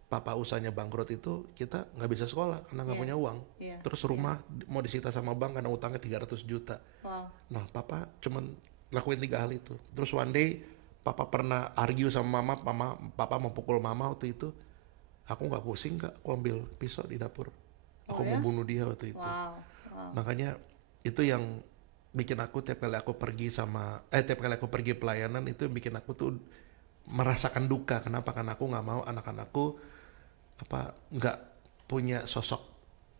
papa usahanya bangkrut itu, kita nggak bisa sekolah karena nggak punya uang. Terus rumah mau disita sama bank karena utangnya 300 juta. Wow. Nah papa cuman lakuin 3 hal itu. Terus one day papa pernah argue sama mama, papa mau pukul mama waktu itu. Aku nggak pusing Kak, aku ambil pisau di dapur. Aku mau bunuh dia waktu itu. Wow. Makanya itu yang bikin aku tiap kali aku pergi pelayanan itu bikin aku tuh merasakan duka. Kenapa? Karena aku nggak mau anak-anakku nggak punya sosok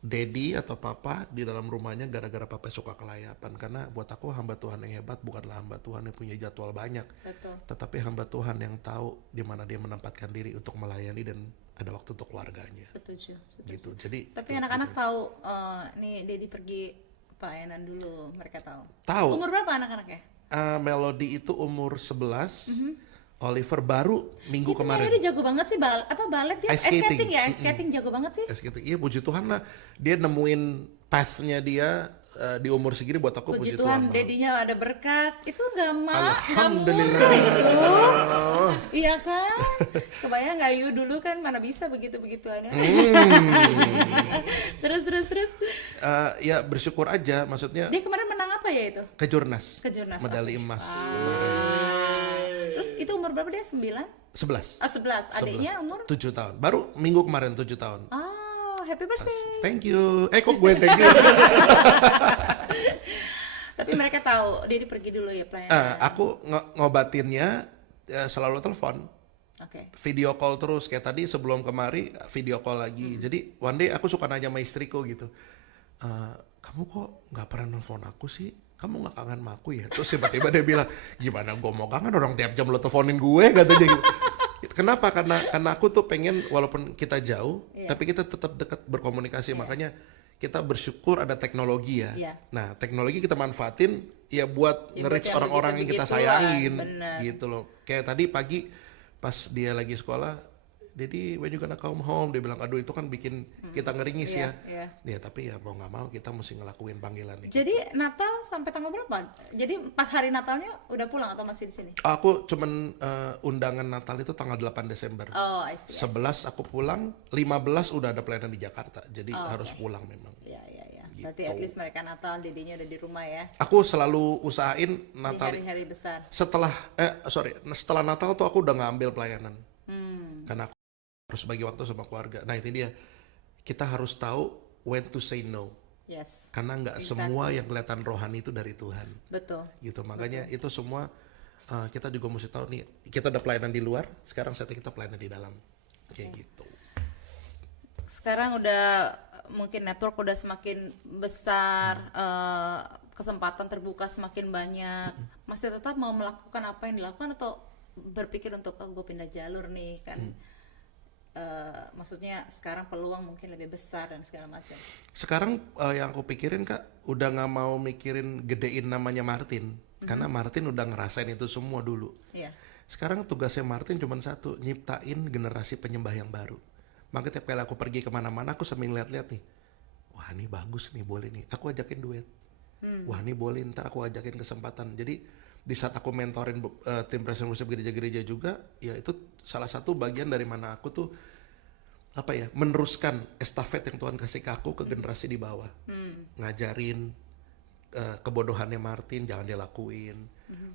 daddy atau papa di dalam rumahnya gara-gara papa suka kelayapan. Karena buat aku hamba Tuhan yang hebat bukanlah hamba Tuhan yang punya jadwal banyak. Betul. Tetapi hamba Tuhan yang tahu di mana dia menempatkan diri untuk melayani dan ada waktu untuk keluarganya. Setuju. Gitu. Jadi tapi anak-anak tahu nih Dedi pergi pelayanan dulu, mereka tahu. Tahu. Umur berapa anak-anaknya? Melody itu umur 11. Oliver baru minggu itu kemarin. Dia jago banget sih balet dia. Ice skating ya, ice skating jago banget sih. Ice skating. Iya, puji Tuhan lah. Dia nemuin path-nya dia di umur segini buat aku puji Tuhan. Dedinya ada berkat. Itu nggak Alhamdulillah. Iya kan? Kebayang nggak Yu dulu kan mana bisa begitu-begituannya. Terus. Ya bersyukur aja, maksudnya. Dia kemarin menang apa ya itu? Kejurnas. Medali emas. Terus itu umur berapa dia? 9? 11. 11. Adiknya umur? 7 tahun. Baru minggu kemarin 7 tahun. Happy birthday. Thank you. Kok gue thank you? Tapi mereka tahu dia pergi dulu ya pelayanan. Aku ngobatinnya selalu telepon. Video call terus. Kayak tadi sebelum kemari video call lagi. Jadi one day aku suka nanya sama istriku gitu. Kamu kok nggak pernah nelfon aku sih? Kamu nggak kangen sama aku ya? Terus tiba-tiba dia bilang, gimana gue mau kangen, orang tiap jam lo teleponin gue, katanya gitu. Kenapa? Karena aku tuh pengen walaupun kita jauh, tapi kita tetap dekat berkomunikasi. Makanya kita bersyukur ada teknologi ya. Nah teknologi kita manfaatin ya buat nge-reach orang-orang yang kita sayangin, gitu loh. Kayak tadi pagi pas dia lagi sekolah, Daddy when you gonna come home, dia bilang aduh itu kan bikin kita ngeringis Iya, ya. iya. Ya tapi ya mau nggak mau kita mesti ngelakuin panggilan ini. Jadi Natal sampai tanggal berapa? Jadi pas hari Natalnya udah pulang atau masih di sini? Aku cuman undangan Natal itu tanggal 8 Desember. Oh, I see. 11 aku pulang, 15 udah ada pelayanan di Jakarta. Jadi harus pulang memang. Ya. Berarti at least mereka Natal, dedinya udah di rumah ya. Aku selalu usahain Di Natal hari-hari besar. setelah Natal tuh aku udah ngambil pelayanan. Karena aku harus bagi waktu sama keluarga. Nah itu dia, kita harus tahu when to say no. Yes. Karena nggak semua yang kelihatan rohani itu dari Tuhan. Betul. Gitu, makanya itu semua kita juga mesti tahu nih, kita ada pelayanan di luar, sekarang saatnya kita pelayanan di dalam. Kayak gitu. Sekarang udah mungkin network udah semakin besar, kesempatan terbuka semakin banyak. Masih tetap mau melakukan apa yang dilakukan atau berpikir untuk gue pindah jalur nih kan? Maksudnya sekarang peluang mungkin lebih besar dan segala macam. Sekarang yang aku pikirin Kak, udah nggak mau mikirin gedein namanya Martin, karena Martin udah ngerasain itu semua dulu. Iya. Sekarang tugasnya Martin cuma satu, nyiptain generasi penyembah yang baru. Makanya tiap kali aku pergi kemana-mana, aku sambil lihat-lihat nih, wah ini bagus nih, boleh nih, aku ajakin duet. Wah ini boleh, ntar aku ajakin kesempatan. Jadi di saat aku mentorin tim presiden worship gereja-gereja juga, ya itu salah satu bagian dari mana aku tuh meneruskan estafet yang Tuhan kasih ke aku ke generasi di bawah. Ngajarin kebodohannya Martin jangan dilakuin,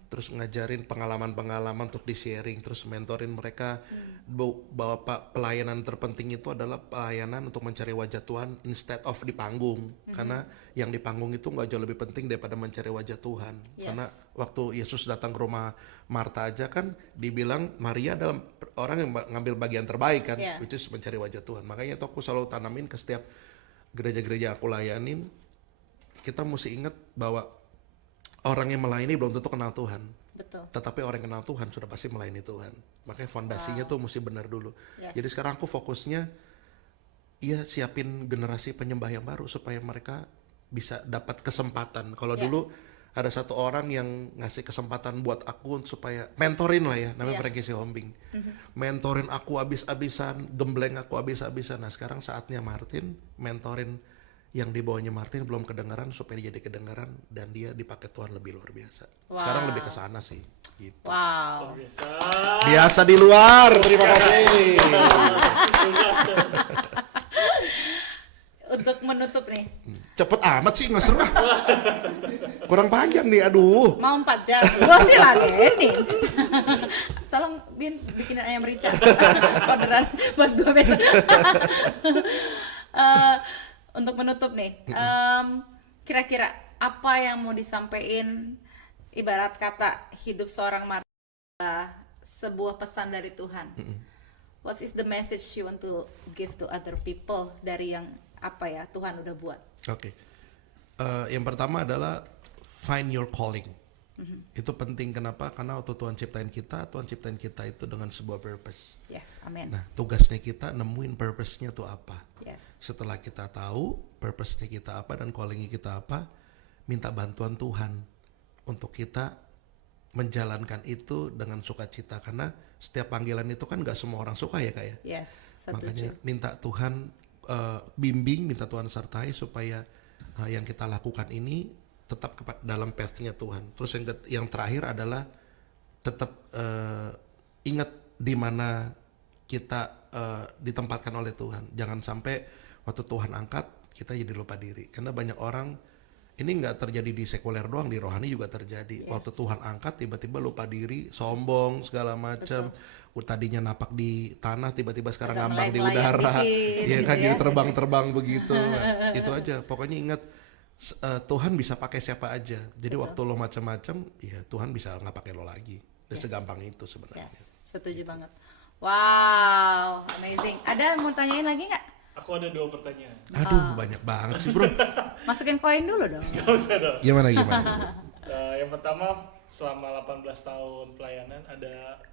terus ngajarin pengalaman-pengalaman untuk di-sharing, terus mentorin mereka bahwa pelayanan terpenting itu adalah pelayanan untuk mencari wajah Tuhan instead of di panggung. Karena yang di panggung itu nggak jauh lebih penting daripada mencari wajah Tuhan. Karena waktu Yesus datang ke rumah Marta aja kan dibilang Maria adalah orang yang ngambil bagian terbaik kan, which is mencari wajah Tuhan. Makanya itu aku selalu tanamin ke setiap gereja-gereja aku layanin, kita mesti ingat bahwa orang yang melayani belum tentu kenal Tuhan. Betul. Tetapi orang yang kenal Tuhan sudah pasti melayani Tuhan. Makanya fondasinya tuh mesti benar dulu. Jadi sekarang aku fokusnya siapin generasi penyembah yang baru supaya mereka bisa dapat kesempatan. Kalau dulu ada satu orang yang ngasih kesempatan buat aku supaya mentorin lah ya, namanya Frankie Sihombing. Mentorin aku abis-abisan, gembleng aku abis-abisan. Nah sekarang saatnya Martin mentorin yang di bawahnya Martin belum kedengaran supaya dia jadi kedengaran dan dia dipakai Tuhan lebih luar biasa. Sekarang lebih ke sana sih. Gitu. Wow. Biasa di luar. Terima kasih. Untuk menutup nih. Cepet amat sih, nggak seru. Kurang panjang nih, aduh. Mau 4 jam. Gua sih ladenin. Tolong Bin bikinin ayam rica. Orderan buat gua besok. Untuk menutup nih, kira-kira apa yang mau disampaikan, ibarat kata hidup seorang Martin sebuah pesan dari Tuhan. What is the message you want to give to other people dari yang Tuhan udah buat? Oke. Yang pertama adalah find your calling. Itu penting, kenapa? Karena waktu Tuhan ciptain kita itu dengan sebuah purpose. Yes, amin. Nah, tugasnya kita nemuin purpose-nya tuh apa. Yes. Setelah kita tahu purpose-nya kita apa dan calling-nya kita apa, minta bantuan Tuhan untuk kita menjalankan itu dengan sukacita. Karena setiap panggilan itu kan gak semua orang suka ya Kak ya. Yes, setuju. Makanya minta Tuhan bimbing, minta Tuhan sertai supaya yang kita lakukan ini tetap dalam path-nya Tuhan. Terus yang terakhir adalah tetap ingat di mana kita ditempatkan oleh Tuhan. Jangan sampai waktu Tuhan angkat kita jadi lupa diri. Karena banyak orang, ini nggak terjadi di sekuler doang, di rohani juga terjadi. Waktu Tuhan angkat tiba-tiba lupa diri, sombong segala macam. Tadinya napak di tanah tiba-tiba sekarang ngambang di udara. Iya kan, jadi terbang-terbang begitu. Nah, itu aja. Pokoknya ingat, Tuhan bisa pakai siapa aja. Jadi waktu lo macam-macam, ya Tuhan bisa nggak pakai lo lagi. Dan segampang itu sebenarnya. Yes, setuju banget. Wow, amazing. Ada mau tanyain lagi nggak? Aku ada 2 pertanyaan. Aduh, banyak banget sih bro. Masukin koin dulu dong. Gak usah dong. Gimana? Yang pertama, selama 18 tahun pelayanan,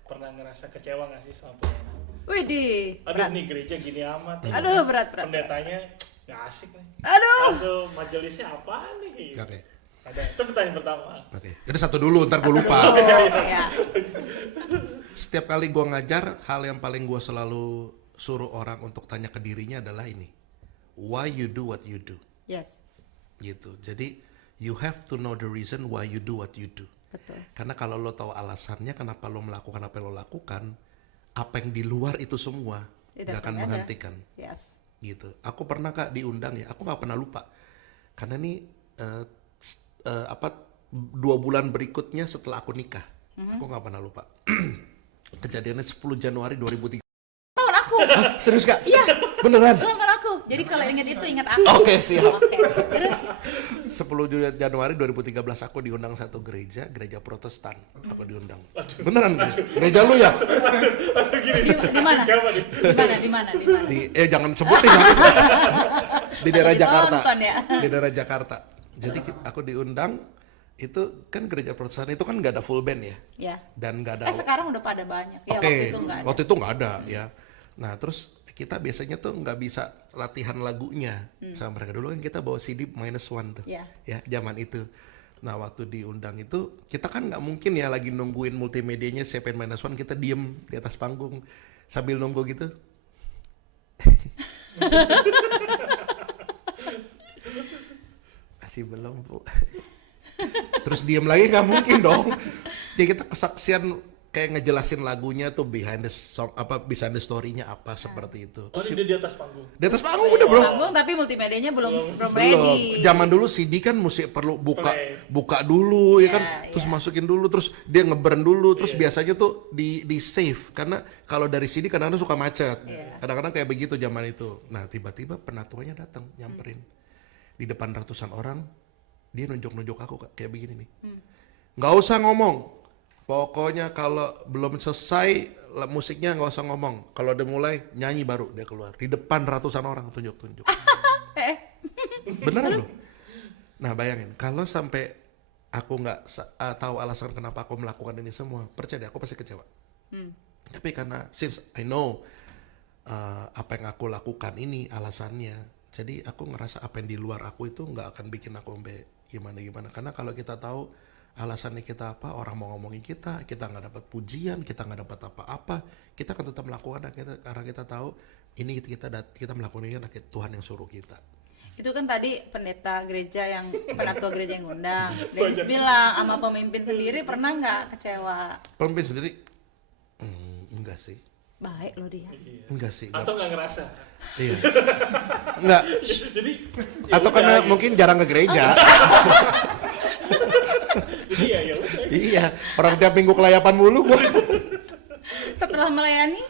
pernah ngerasa kecewa gak sih sama pelayanan? Widih, Aduh, berat. nih gereja gini amat. Aduh, berat. Pendetanya gak asik nih. Aduh. Majelisnya apaan nih? Oke. Ada. Itu pertanyaan pertama. Oke. Jadi satu dulu, ntar gue lupa. Ya. setiap kali gue ngajar, hal yang paling gue selalu suruh orang untuk tanya ke dirinya adalah ini, why you do what you do, Yes, gitu. Jadi you have to know the reason why you do what you do. betul. Karena kalau lo tahu alasannya kenapa lo melakukan apa yang lo lakukan, apa yang di luar itu semua It gak akan doesn't matter. menghentikan. Yes. Gitu. Aku pernah Kak diundang ya, aku nggak pernah lupa. Karena nih 2 bulan berikutnya setelah aku nikah, aku nggak pernah lupa. Kejadiannya 10 Januari 2003. Tahun aku. Hah, serius Kak? Iya. Beneran? Ulang tahun aku. Jadi kalau ingat itu ingat aku. Oke, siap. Oke. Terus 10 Januari 2013 aku diundang satu gereja Protestan. Aku diundang. Beneran? Gereja lu ya? Langsung gini. di mana? Siapa nih? Di mana? Jangan sebutin ya. Di daerah Lagi Jakarta. nonton ya? Di daerah Jakarta. Jadi aku diundang, itu kan gereja Protestan itu kan nggak ada full band ya. Ya. Dan nggak ada. Sekarang udah pada banyak. Ya, Oke, waktu itu nggak ada. ya. Nah terus kita biasanya tuh nggak bisa latihan lagunya sama mereka. Dulu kan kita bawa CD -1 tuh, Iya. ya zaman itu. Nah waktu diundang itu kita kan nggak mungkin ya lagi nungguin multimedianya siapin -1, kita diem di atas panggung sambil nunggu gitu. Masih belum Bu. Terus diem lagi nggak mungkin dong. Jadi kita kesaksian kayak ngejelasin lagunya tuh behind the song, behind the story-nya apa seperti itu. Oh, ini dia di atas panggung. Di atas panggung udah bro. Panggung tapi multimedianya belum Belum. ready. Zaman dulu CD kan mesti perlu Play. buka dulu ya Iya, kan, terus masukin dulu, terus dia ngeburn dulu, terus biasanya tuh di save karena kalau dari CD kadang-kadang suka macet. Iya. Kadang-kadang kayak begitu zaman itu. Nah, tiba-tiba penatuannya datang nyamperin. Di depan ratusan orang, dia nunjuk-nunjuk aku Kak, kayak begini nih. Nggak usah ngomong. Pokoknya kalau belum selesai musiknya nggak usah ngomong. Kalau udah mulai nyanyi baru dia keluar. Di depan ratusan orang tunjuk-tunjuk. Beneran loh. Nah bayangin kalau sampai aku nggak tahu alasan kenapa aku melakukan ini semua, percaya deh aku pasti kecewa. Tapi karena since I know apa yang aku lakukan ini alasannya, jadi aku ngerasa apa yang di luar aku itu nggak akan bikin aku sampai gimana-gimana. Karena kalau kita tahu alasannya kita apa, orang mau ngomongin kita nggak dapat pujian, kita nggak dapat apa-apa, kita akan tetap melakukan karena kita tahu ini kita melakukan ini karena Tuhan yang suruh kita. Itu kan tadi pendeta gereja yang penatua gereja yang ngundang. Dennis bilang sama pemimpin sendiri pernah nggak kecewa? Pemimpin sendiri enggak sih. Baik loh dia. Enggak sih. Atau nggak ngerasa? Iya. Enggak. Jadi Atau karena mungkin jarang ke gereja. jadi ya udah. Iya, orang tiap minggu kelayapan mulu gua. Setelah melayani,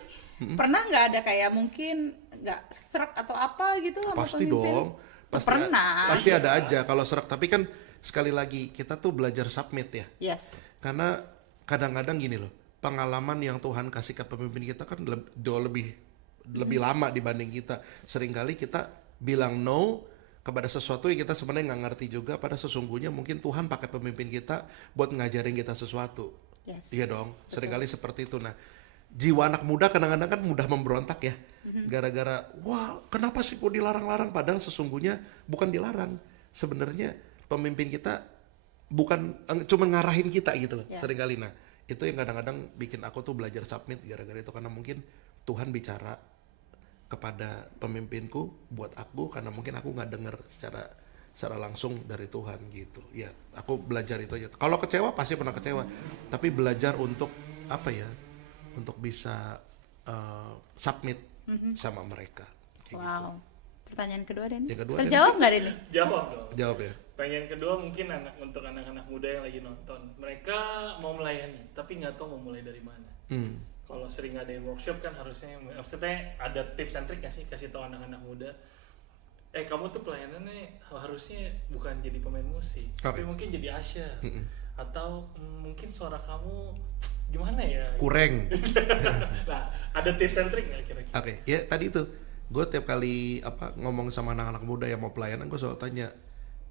pernah nggak ada kayak mungkin nggak serak atau apa gitu sama Pasti pemimpin? dong. Pasti Pernah. pasti ada aja kalau serak, tapi kan sekali lagi kita tuh belajar submit ya. Yes. Karena kadang-kadang gini loh, pengalaman yang Tuhan kasih ke pemimpin kita kan jauh lebih lama dibanding kita. Seringkali kita bilang no kepada sesuatu yang kita sebenarnya nggak ngerti juga, pada sesungguhnya mungkin Tuhan pakai pemimpin kita buat ngajarin kita sesuatu. Yes. Iya dong, seringkali seperti itu. Nah, jiwa anak muda kadang-kadang kan mudah memberontak ya. Gara-gara, wah kenapa sih kok dilarang-larang, padahal sesungguhnya bukan dilarang. Sebenarnya pemimpin kita bukan cuma ngarahin kita gitu loh, seringkali. Nah, itu yang kadang-kadang bikin aku tuh belajar submit gara-gara itu, karena mungkin Tuhan bicara kepada pemimpinku buat aku, karena mungkin aku nggak dengar secara langsung dari Tuhan gitu. Ya, aku belajar itu aja. Kalau kecewa pasti pernah kecewa, tapi belajar untuk apa ya? Untuk bisa submit sama mereka. Kayak Wow. gitu. Pertanyaan kedua Dennis. Yang kedua, Terjawab nggak Dennis? Jawab dong. Jawab ya. Pengen kedua mungkin untuk anak-anak muda yang lagi nonton, mereka mau melayani tapi nggak tahu mau mulai dari mana. Kalau sering ngadain workshop kan harusnya, maksudnya ada tips and trick nggak sih, kasih tahu anak-anak muda, kamu tuh pelayanannya harusnya bukan jadi pemain musik, tapi mungkin jadi usher, atau mungkin suara kamu gimana ya? Kurang. Nah, ada tips and trick nggak kira-kira? Oke, ya tadi itu gue tiap kali ngomong sama anak-anak muda yang mau pelayanan, gue selalu tanya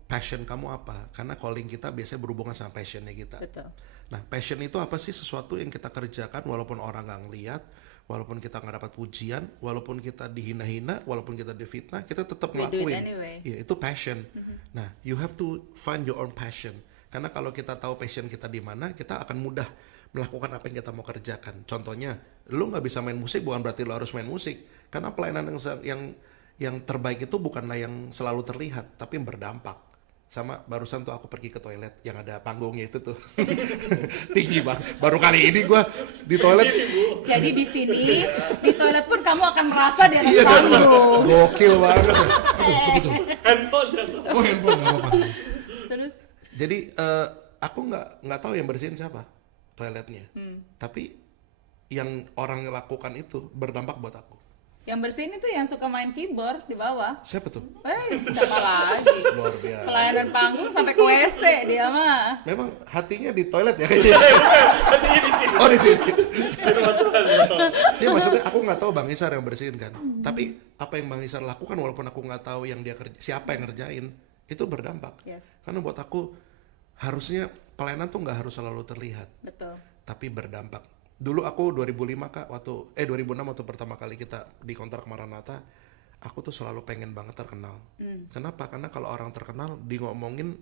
passion kamu apa, karena calling kita biasanya berhubungan sama passionnya kita. Betul. Nah, passion itu apa sih? Sesuatu yang kita kerjakan walaupun orang nggak ngeliat, walaupun kita nggak dapat pujian, walaupun kita dihina-hina, walaupun kita difitnah, kita tetap We do it ngelakuin. anyway. Ya, itu passion. Nah, you have to find your own passion. Karena kalau kita tahu passion kita di mana, kita akan mudah melakukan apa yang kita mau kerjakan. Contohnya, lu nggak bisa main musik bukan berarti lu harus main musik. Karena pelayanan yang terbaik itu bukanlah yang selalu terlihat, tapi yang berdampak. Sama barusan tuh aku pergi ke toilet yang ada panggungnya itu tuh. Tinggi banget. Baru kali ini gua di toilet. Jadi di sini di toilet pun kamu akan merasa di atas panggung. Gokil banget. Begitu. Handphone. Oh, handphone nggak apa-apa. Terus Jadi aku nggak tahu yang bersihin siapa toiletnya. Tapi yang orang lakukan itu berdampak buat aku. yang bersihin itu yang suka main keyboard di bawah. Siapa tuh? Siapa lagi? Luar biasa. Pelayanan panggung sampai ke WC dia mah. Memang hatinya di toilet ya kayaknya. Hatinya di sini. Oh, di sini. Di rumah Tuhan. Dia maksudnya aku nggak tahu Bang Isar yang bersihin kan. Tapi apa yang Bang Isar lakukan walaupun aku nggak tahu yang dia siapa yang ngerjain, itu berdampak. Yes. Karena buat aku harusnya pelayanan tuh nggak harus selalu terlihat, Betul. tapi berdampak. Dulu aku 2005 Kak, 2006 waktu pertama kali kita di kontrak Maranatha, aku tuh selalu pengen banget terkenal. Kenapa? Karena kalau orang terkenal di ngomongin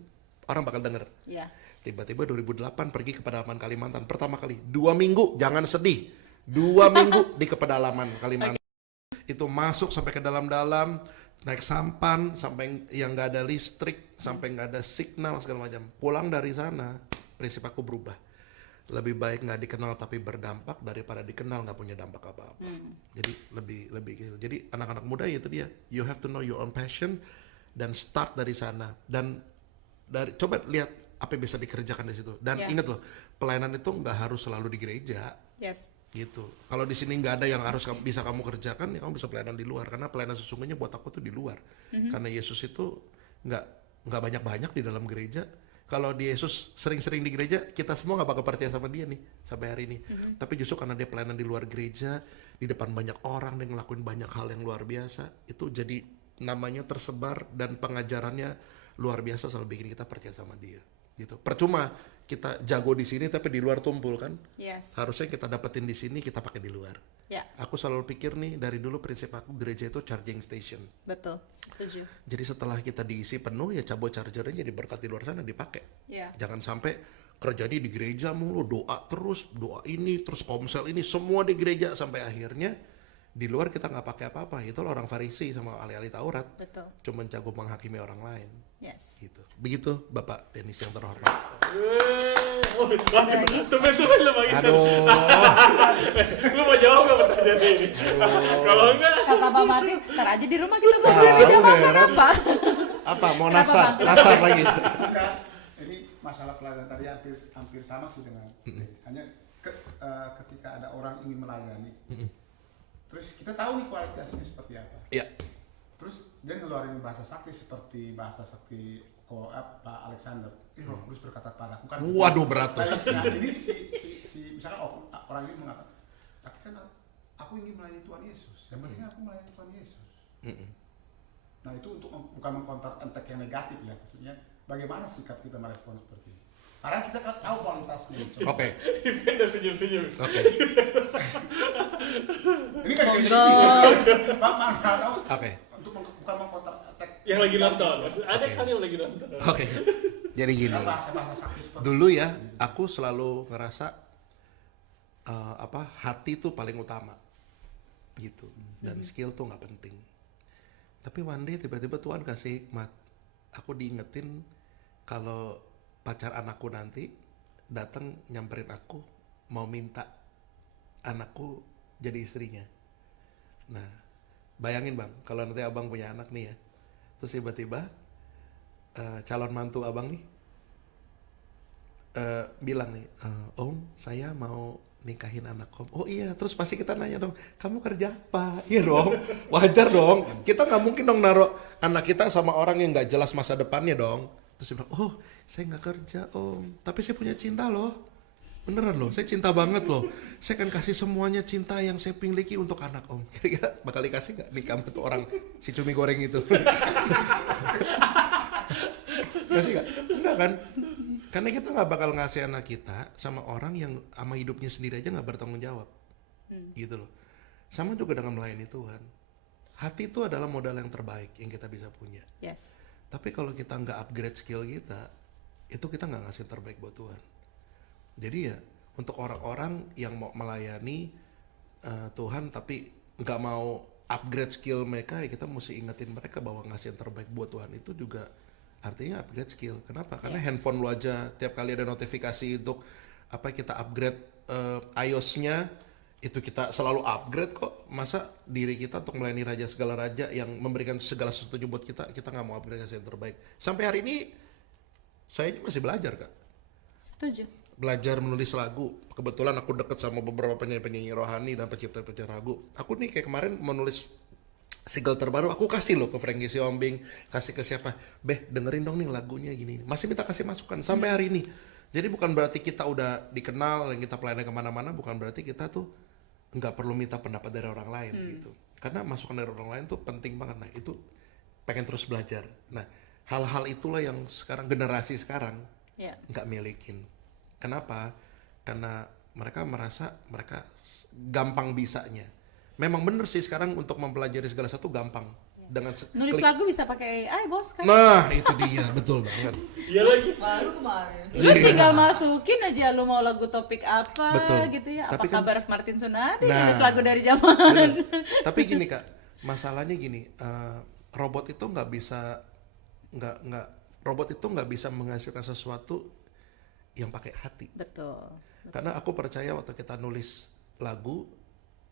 orang bakal denger. Iya. Tiba-tiba 2008 pergi ke pedalaman Kalimantan pertama kali. 2 minggu, jangan sedih. 2 minggu di pedalaman Kalimantan. Itu masuk sampai ke dalam-dalam, naik sampan sampai yang nggak ada listrik, sampai nggak ada signal segala macam. Pulang dari sana, prinsip aku berubah. Lebih baik nggak dikenal tapi berdampak daripada dikenal nggak punya dampak apa-apa. Jadi lebih gitu. Jadi anak-anak muda itu dia, you have to know your own passion dan start dari sana. Dan coba lihat apa yang bisa dikerjakan di situ. Dan ingat loh, pelayanan itu nggak harus selalu di gereja. Yes. Gitu. Kalau di sini nggak ada yang harus bisa kamu kerjakan, ya kamu bisa pelayanan di luar. Karena pelayanan sesungguhnya buat aku tuh di luar. Karena Yesus itu nggak banyak-banyak di dalam gereja. Kalau Yesus sering-sering di gereja, kita semua nggak bakal percaya sama dia nih sampai hari ini. Tapi justru karena dia pelayanan di luar gereja, di depan banyak orang, dia ngelakuin banyak hal yang luar biasa, itu jadi namanya tersebar dan pengajarannya luar biasa selalu bikin kita percaya sama dia. Gitu. Percuma kita jago di sini tapi di luar tumpul kan? Yes. Harusnya kita dapetin di sini, kita pakai di luar. Ya, Aku selalu pikir nih, dari dulu prinsip aku gereja itu charging station. betul. Setuju. Jadi setelah kita diisi penuh, ya cabut chargernya jadi berkat di luar sana dipakai. Ya. Jangan sampai kerjanya di gereja mulu, doa terus, doa ini, terus komsel ini, semua di gereja sampai akhirnya di luar kita nggak pakai apa-apa. Itu orang Farisi sama ahli-ahli Taurat. Betul. Cuman jago menghakimi orang lain. Yes. Gitu. Begitu Bapak Dennis yang terhormat. Ada lagi? Tumen-tumen lu Bang Isan. Aduh. Lu mau jawab nggak pertanyaan ini? Kalau enggak, Kata Pak Martin, ntar aja di rumah kita ngobrol meja makan heran. apa? Apa? Mau Kenapa, nasar? Bang? Nasar lagi. Bukan. Ini masalah pelayanan tadi hampir sama sih dengan hanya ketika ada orang ingin melayani. Terus kita tahu nih kualitasnya seperti apa. Iya. Terus dia ngeluarin bahasa sakti seperti bahasa sakti Pak Alexander. Roh Kudus berkata padaku kan. Waduh, berat tuh. Nah, ini si misalkan orang ini mengatakan, tapi kan aku ingin melayani Tuhan Yesus. Yang penting aku melayani Tuhan Yesus. Nah itu untuk bukan mengkontak entek yang negatif ya, maksudnya bagaimana sikap kita merespon seperti ini. Karena kita tahu kualitasnya. Oke. Ivan udah senyum-senyum. Oke. Ini kan Bang tahu. Oke. Untuk bukan mengkontak entek. Yang lagi nonton, ada kali yang lagi nonton. Oke. Jadi gini. Bahasa sakti seperti Dulu ya, aku selalu ngerasa hati tuh paling utama, gitu. Dan skill tuh nggak penting. Tapi one day tiba-tiba Tuhan kasih hikmat. Aku diingetin kalau pacar anakku nanti datang nyamperin aku mau minta anakku jadi istrinya. Nah, bayangin Bang, kalau nanti abang punya anak nih ya, terus tiba-tiba calon mantu abang nih bilang nih, Om saya mau nikahin anak Om. Oh iya, terus pasti kita nanya dong, kamu kerja apa? Iya dong, wajar dong. Kita nggak mungkin dong naruh anak kita sama orang yang nggak jelas masa depannya dong. Terus dia bilang, oh saya nggak kerja Om, tapi saya punya cinta loh. Beneran loh, saya cinta banget loh. Saya akan kasih semuanya cinta yang saya miliki untuk anak Om. Kira-kira bakal dikasih nggak nikah sama tuh orang si cumi goreng itu? Kasih nggak? Enggak kan? Karena kita nggak bakal ngasih anak kita sama orang yang sama hidupnya sendiri aja nggak bertanggung jawab. Gitu loh. Sama juga dengan melayani Tuhan. Hati itu adalah modal yang terbaik yang kita bisa punya. Yes. Tapi kalau kita nggak upgrade skill kita, itu kita nggak ngasih terbaik buat Tuhan. Jadi ya, untuk orang-orang yang mau melayani Tuhan tapi nggak mau upgrade skill mereka, ya kita mesti ingetin mereka bahwa ngasih yang terbaik buat Tuhan itu juga artinya upgrade skill. Kenapa? Karena handphone lu aja tiap kali ada notifikasi untuk kita upgrade iOS-nya, itu kita selalu upgrade kok. Masa diri kita untuk melayani raja segala raja yang memberikan segala sesuatu buat kita nggak mau upgrade ngasih yang terbaik. Sampai hari ini saya masih belajar, Kak. Setuju. Belajar menulis lagu. Kebetulan aku deket sama beberapa penyanyi-penyanyi rohani dan pencipta-pencipta lagu. Aku nih kayak kemarin menulis single terbaru, aku kasih loh ke Frankie Siombing, kasih ke siapa, dengerin dong nih lagunya gini. Masih minta kasih masukan sampai hari ini. Jadi bukan berarti kita udah dikenal dan kita pelayanan kemana-mana, bukan berarti kita tuh nggak perlu minta pendapat dari orang lain gitu. Karena masukan dari orang lain tuh penting banget. Nah itu pengen terus belajar. Nah hal-hal itulah yang sekarang generasi sekarang nggak milikin. Kenapa? Karena mereka merasa mereka gampang bisanya. Memang bener sih sekarang untuk mempelajari segala sesuatu gampang. Dengan nulis lagu bisa pakai AI, Bos, kan? Nah, itu dia, betul banget. Iya lagi. Baru kemarin. Lu tinggal masukin aja lu mau lagu topik apa. Betul. Gitu ya. Tapi Apa kan, kabar Martin Sunadi nah, nulis lagu dari zaman. Tapi gini Kak, masalahnya gini, robot itu nggak bisa menghasilkan sesuatu yang pakai hati. Betul. Karena aku percaya waktu kita nulis lagu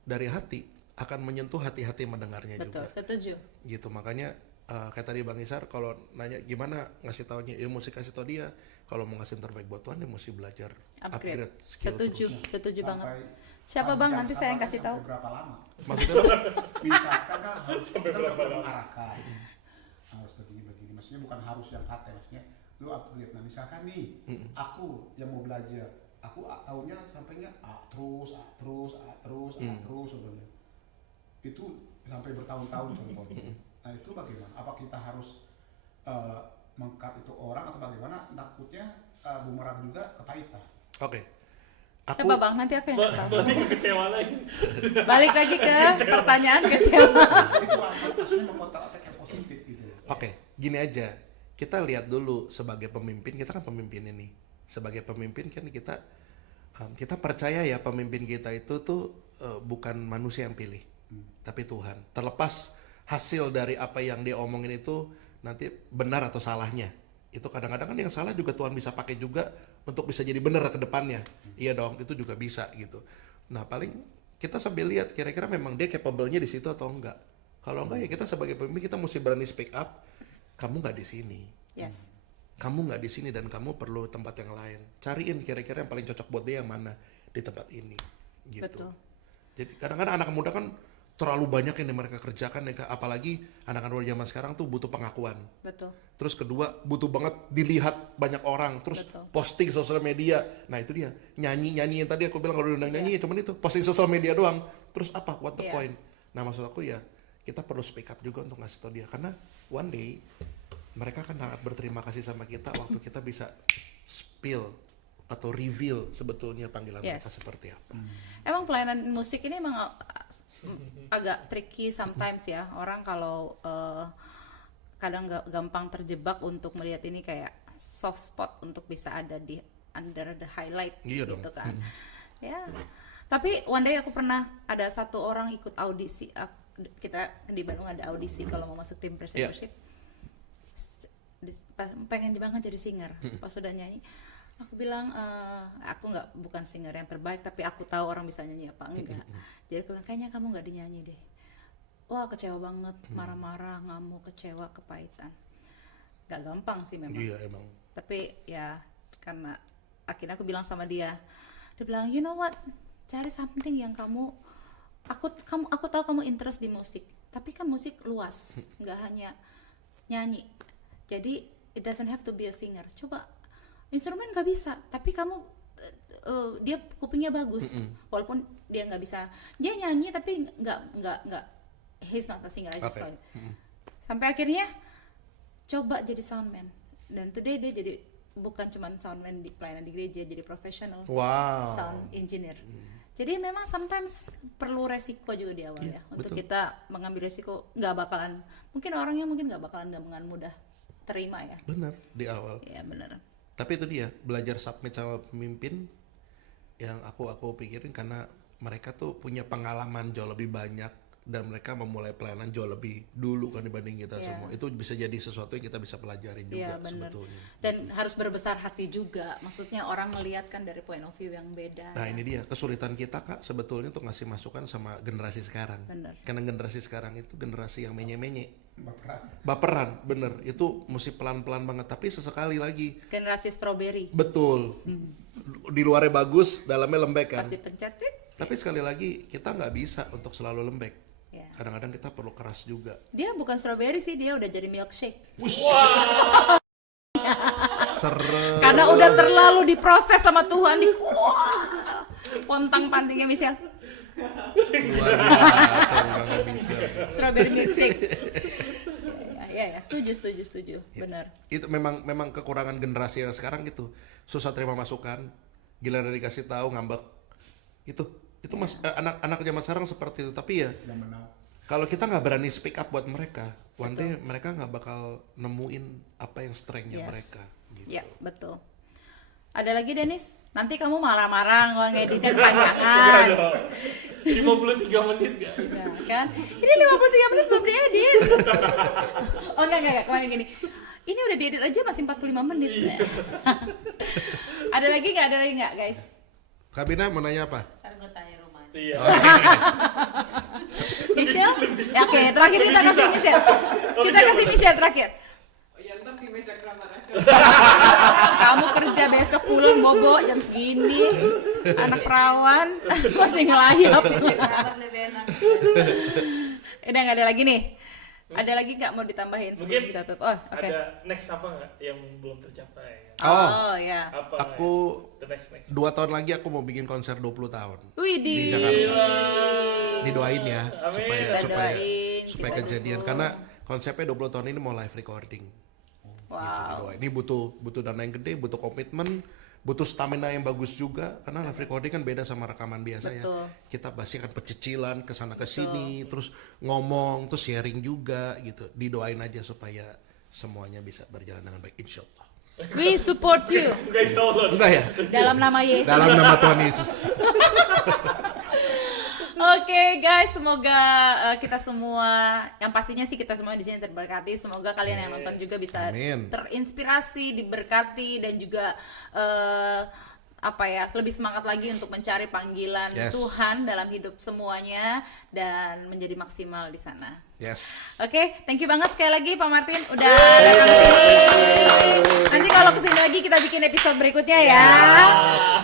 dari hati akan menyentuh hati-hati mendengarnya. Betul, juga. setuju. Gitu, makanya kayak tadi Bang Isar kalau nanya gimana ngasih taunya, ya mesti kasih tau dia kalau mau ngasih yang terbaik buat Tuhan ya mesti belajar upgrade skill setuju, terus. setuju banget. Sampai Siapa Bang? Nanti saya yang kasih tahu. Sampai berapa lama? Maksudnya Misalkan kan harus Sampai kita berapa udah lama? mengarahkan harus begini, maksudnya bukan harus yang hati, maksudnya lu upgrade. Nah misalkan nih aku yang mau belajar, aku taunya sampainya A terus sebenarnya itu sampai bertahun-tahun contohnya. Nah itu bagaimana? Apa kita harus mengkat itu orang atau bagaimana? Takutnya bumerang juga kepahitan. Oke. Siapa Bang? Nanti aku yang kasih tahu. Berarti kekecewaan lagi. Balik lagi ke pertanyaan kecewa. Itu maksudnya mengkotak-kotak yang positif gitu. Oke, gini aja. Kita lihat dulu sebagai pemimpin, kita kan pemimpin ini. Sebagai pemimpin kan kita percaya ya pemimpin kita itu tuh bukan manusia yang pilih, tapi Tuhan. Terlepas hasil dari apa yang dia omongin itu nanti benar atau salahnya. Itu kadang-kadang kan yang salah juga Tuhan bisa pakai juga untuk bisa jadi benar ke depannya. Iya dong, itu juga bisa gitu. Nah, paling kita sambil lihat kira-kira memang dia capable-nya di situ atau enggak. Kalau enggak ya kita sebagai pemimpin kita mesti berani speak up. Kamu nggak di sini. Yes. Kamu nggak di sini dan kamu perlu tempat yang lain. Cariin kira-kira yang paling cocok buat dia yang mana di tempat ini. Gitu. Betul. Jadi kadang-kadang anak muda kan terlalu banyak yang mereka kerjakan ya, apalagi anak-anak muda zaman sekarang tuh butuh pengakuan. Betul. Terus kedua butuh banget dilihat banyak orang, terus Betul. posting sosial media. Nah itu dia nyanyi yang tadi aku bilang kalau diundang nyanyi cuman itu posting sosial media doang. Terus apa? What the point? Nah maksud aku ya kita perlu speak up juga untuk ngasih tau dia karena one day mereka akan sangat berterima kasih sama kita waktu kita bisa spill atau reveal sebetulnya panggilan mereka seperti apa. Emang pelayanan musik ini emang agak tricky sometimes ya. Orang kalau kadang gampang terjebak untuk melihat ini kayak soft spot untuk bisa ada di under the highlight gitu kan. Ya. Tapi one day aku pernah ada satu orang ikut audisi. Kita di Bandung ada audisi kalau mau masuk tim praise worship. Pengen banget jadi singer. Pas sudah nyanyi aku bilang aku bukan singer yang terbaik tapi aku tahu orang bisa nyanyi apa enggak. Jadi aku bilang kayaknya kamu nggak dinyanyi deh. Wah kecewa banget, marah-marah, ngamuk, kecewa, kepahitan. Gak gampang sih memang. Iya emang. Tapi ya karena akhirnya aku bilang sama dia bilang you know what, cari something yang aku tahu kamu interest di musik, tapi kan musik luas, nggak hanya nyanyi. Jadi it doesn't have to be a singer. Coba instrumen nggak bisa, tapi kamu dia kupingnya bagus, walaupun dia nggak bisa, dia nyanyi tapi nggak he's not a singer aja. Sampai akhirnya coba jadi soundman, dan today dia jadi bukan cuma soundman di pelayanan di gereja, jadi profesional sound engineer. Jadi memang sometimes perlu resiko juga di awal ya, untuk kita mengambil resiko. Mungkin orangnya nggak bakalan dengan mudah terima ya. Benar di awal. Iya benar. Tapi itu dia belajar submit sama pemimpin yang aku pikirin karena mereka tuh punya pengalaman jauh lebih banyak dan mereka memulai pelayanan jauh lebih dulu kan dibanding kita semua. Itu bisa jadi sesuatu yang kita bisa pelajari juga sebetulnya. Dan harus berbesar hati juga. Maksudnya orang melihat kan dari point of view yang beda. Nah, ini dia kesulitan kita Kak sebetulnya untuk ngasih masukan sama generasi sekarang. Bener. Karena generasi sekarang itu generasi yang menye-menye. Baperan. Baperan, bener. Itu mesti pelan-pelan banget. Tapi sesekali lagi. Generasi strawberry. Betul. Di luarnya bagus, dalamnya lembek kan. Pasti pencet. Tapi sekali lagi kita nggak bisa untuk selalu lembek. Ya. Kadang-kadang kita perlu keras juga. Dia bukan strawberry sih, dia udah jadi milkshake. Serem. Karena udah terlalu diproses sama Tuhan. Pontang pantingnya Michelle. Luar biasa, nggak bisa. Strawberry milkshake. Ya, setuju. Benar. Itu memang kekurangan generasi yang sekarang gitu. Susah terima masukan. Gila dari dikasih tahu ngambek. Itu anak-anak zaman sekarang seperti itu. Tapi ya kalau kita nggak berani speak up buat mereka, one day mereka nggak bakal nemuin apa yang strength-nya mereka. Gitu. Ya, betul. Ada lagi Dennis? Nanti kamu marah-marah kalau ngeditnya kepanjangan. 53 menit guys. Ya, kan? Ini 53 menit belum diedit. Oh enggak, kemarin gini. Ini udah diedit aja masih 45 menit. Ada lagi nggak guys? Kak Bina mau nanya apa? Ntar gue tanya Roman. Iya. Michelle? Ya, oke, terakhir kita kasih Michelle. Kita kasih Michelle terakhir. Ya ntar di meja keramar aja. Kamu kerja besok pulang bobo jam segini. Anak perawan masih ngelayap. Kenapa lebih enak? Udah nggak ada lagi nih. Ada lagi nggak mau ditambahin sebelum Mungkin kita tutup? Oh, oke. ada next apa nggak yang belum tercapai? Oh, ya. Apa? Aku The next. 2 tahun lagi aku mau bikin konser 20 tahun. Widih. Di Jakarta. Didoain ya Amin. supaya Kita kejadian karena konsepnya 20 tahun ini mau live recording. Wow. Gitu, didoain. Ini butuh dana yang gede, butuh komitmen, butuh stamina yang bagus juga karena live recording kan beda sama rekaman biasa. Betul. Ya. Kita pasti akan pecicilan ke sana ke sini, terus ngomong, terus sharing juga gitu. Didoain aja supaya semuanya bisa berjalan dengan baik insyaallah. We support you. Guys, hold on. Enggak ya? Dalam nama Yesus. Dalam nama Tuhan Yesus. Oke guys, semoga kita semua, yang pastinya sih kita semua di sini terberkati. Semoga kalian yang nonton juga bisa Amin. terinspirasi, diberkati dan juga lebih semangat lagi untuk mencari panggilan Tuhan dalam hidup semuanya dan menjadi maksimal di sana. Yes. Oke, thank you banget sekali lagi Pak Martin udah datang ke sini. Nanti kalau kesini lagi kita bikin episode berikutnya ya.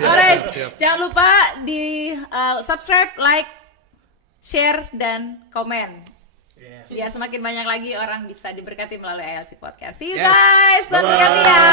Alright, jangan lupa di subscribe, like, share dan komen. Yes. Ya semakin banyak lagi orang bisa diberkati melalui ALC Podcast. See you guys, Tuhan berkati ya.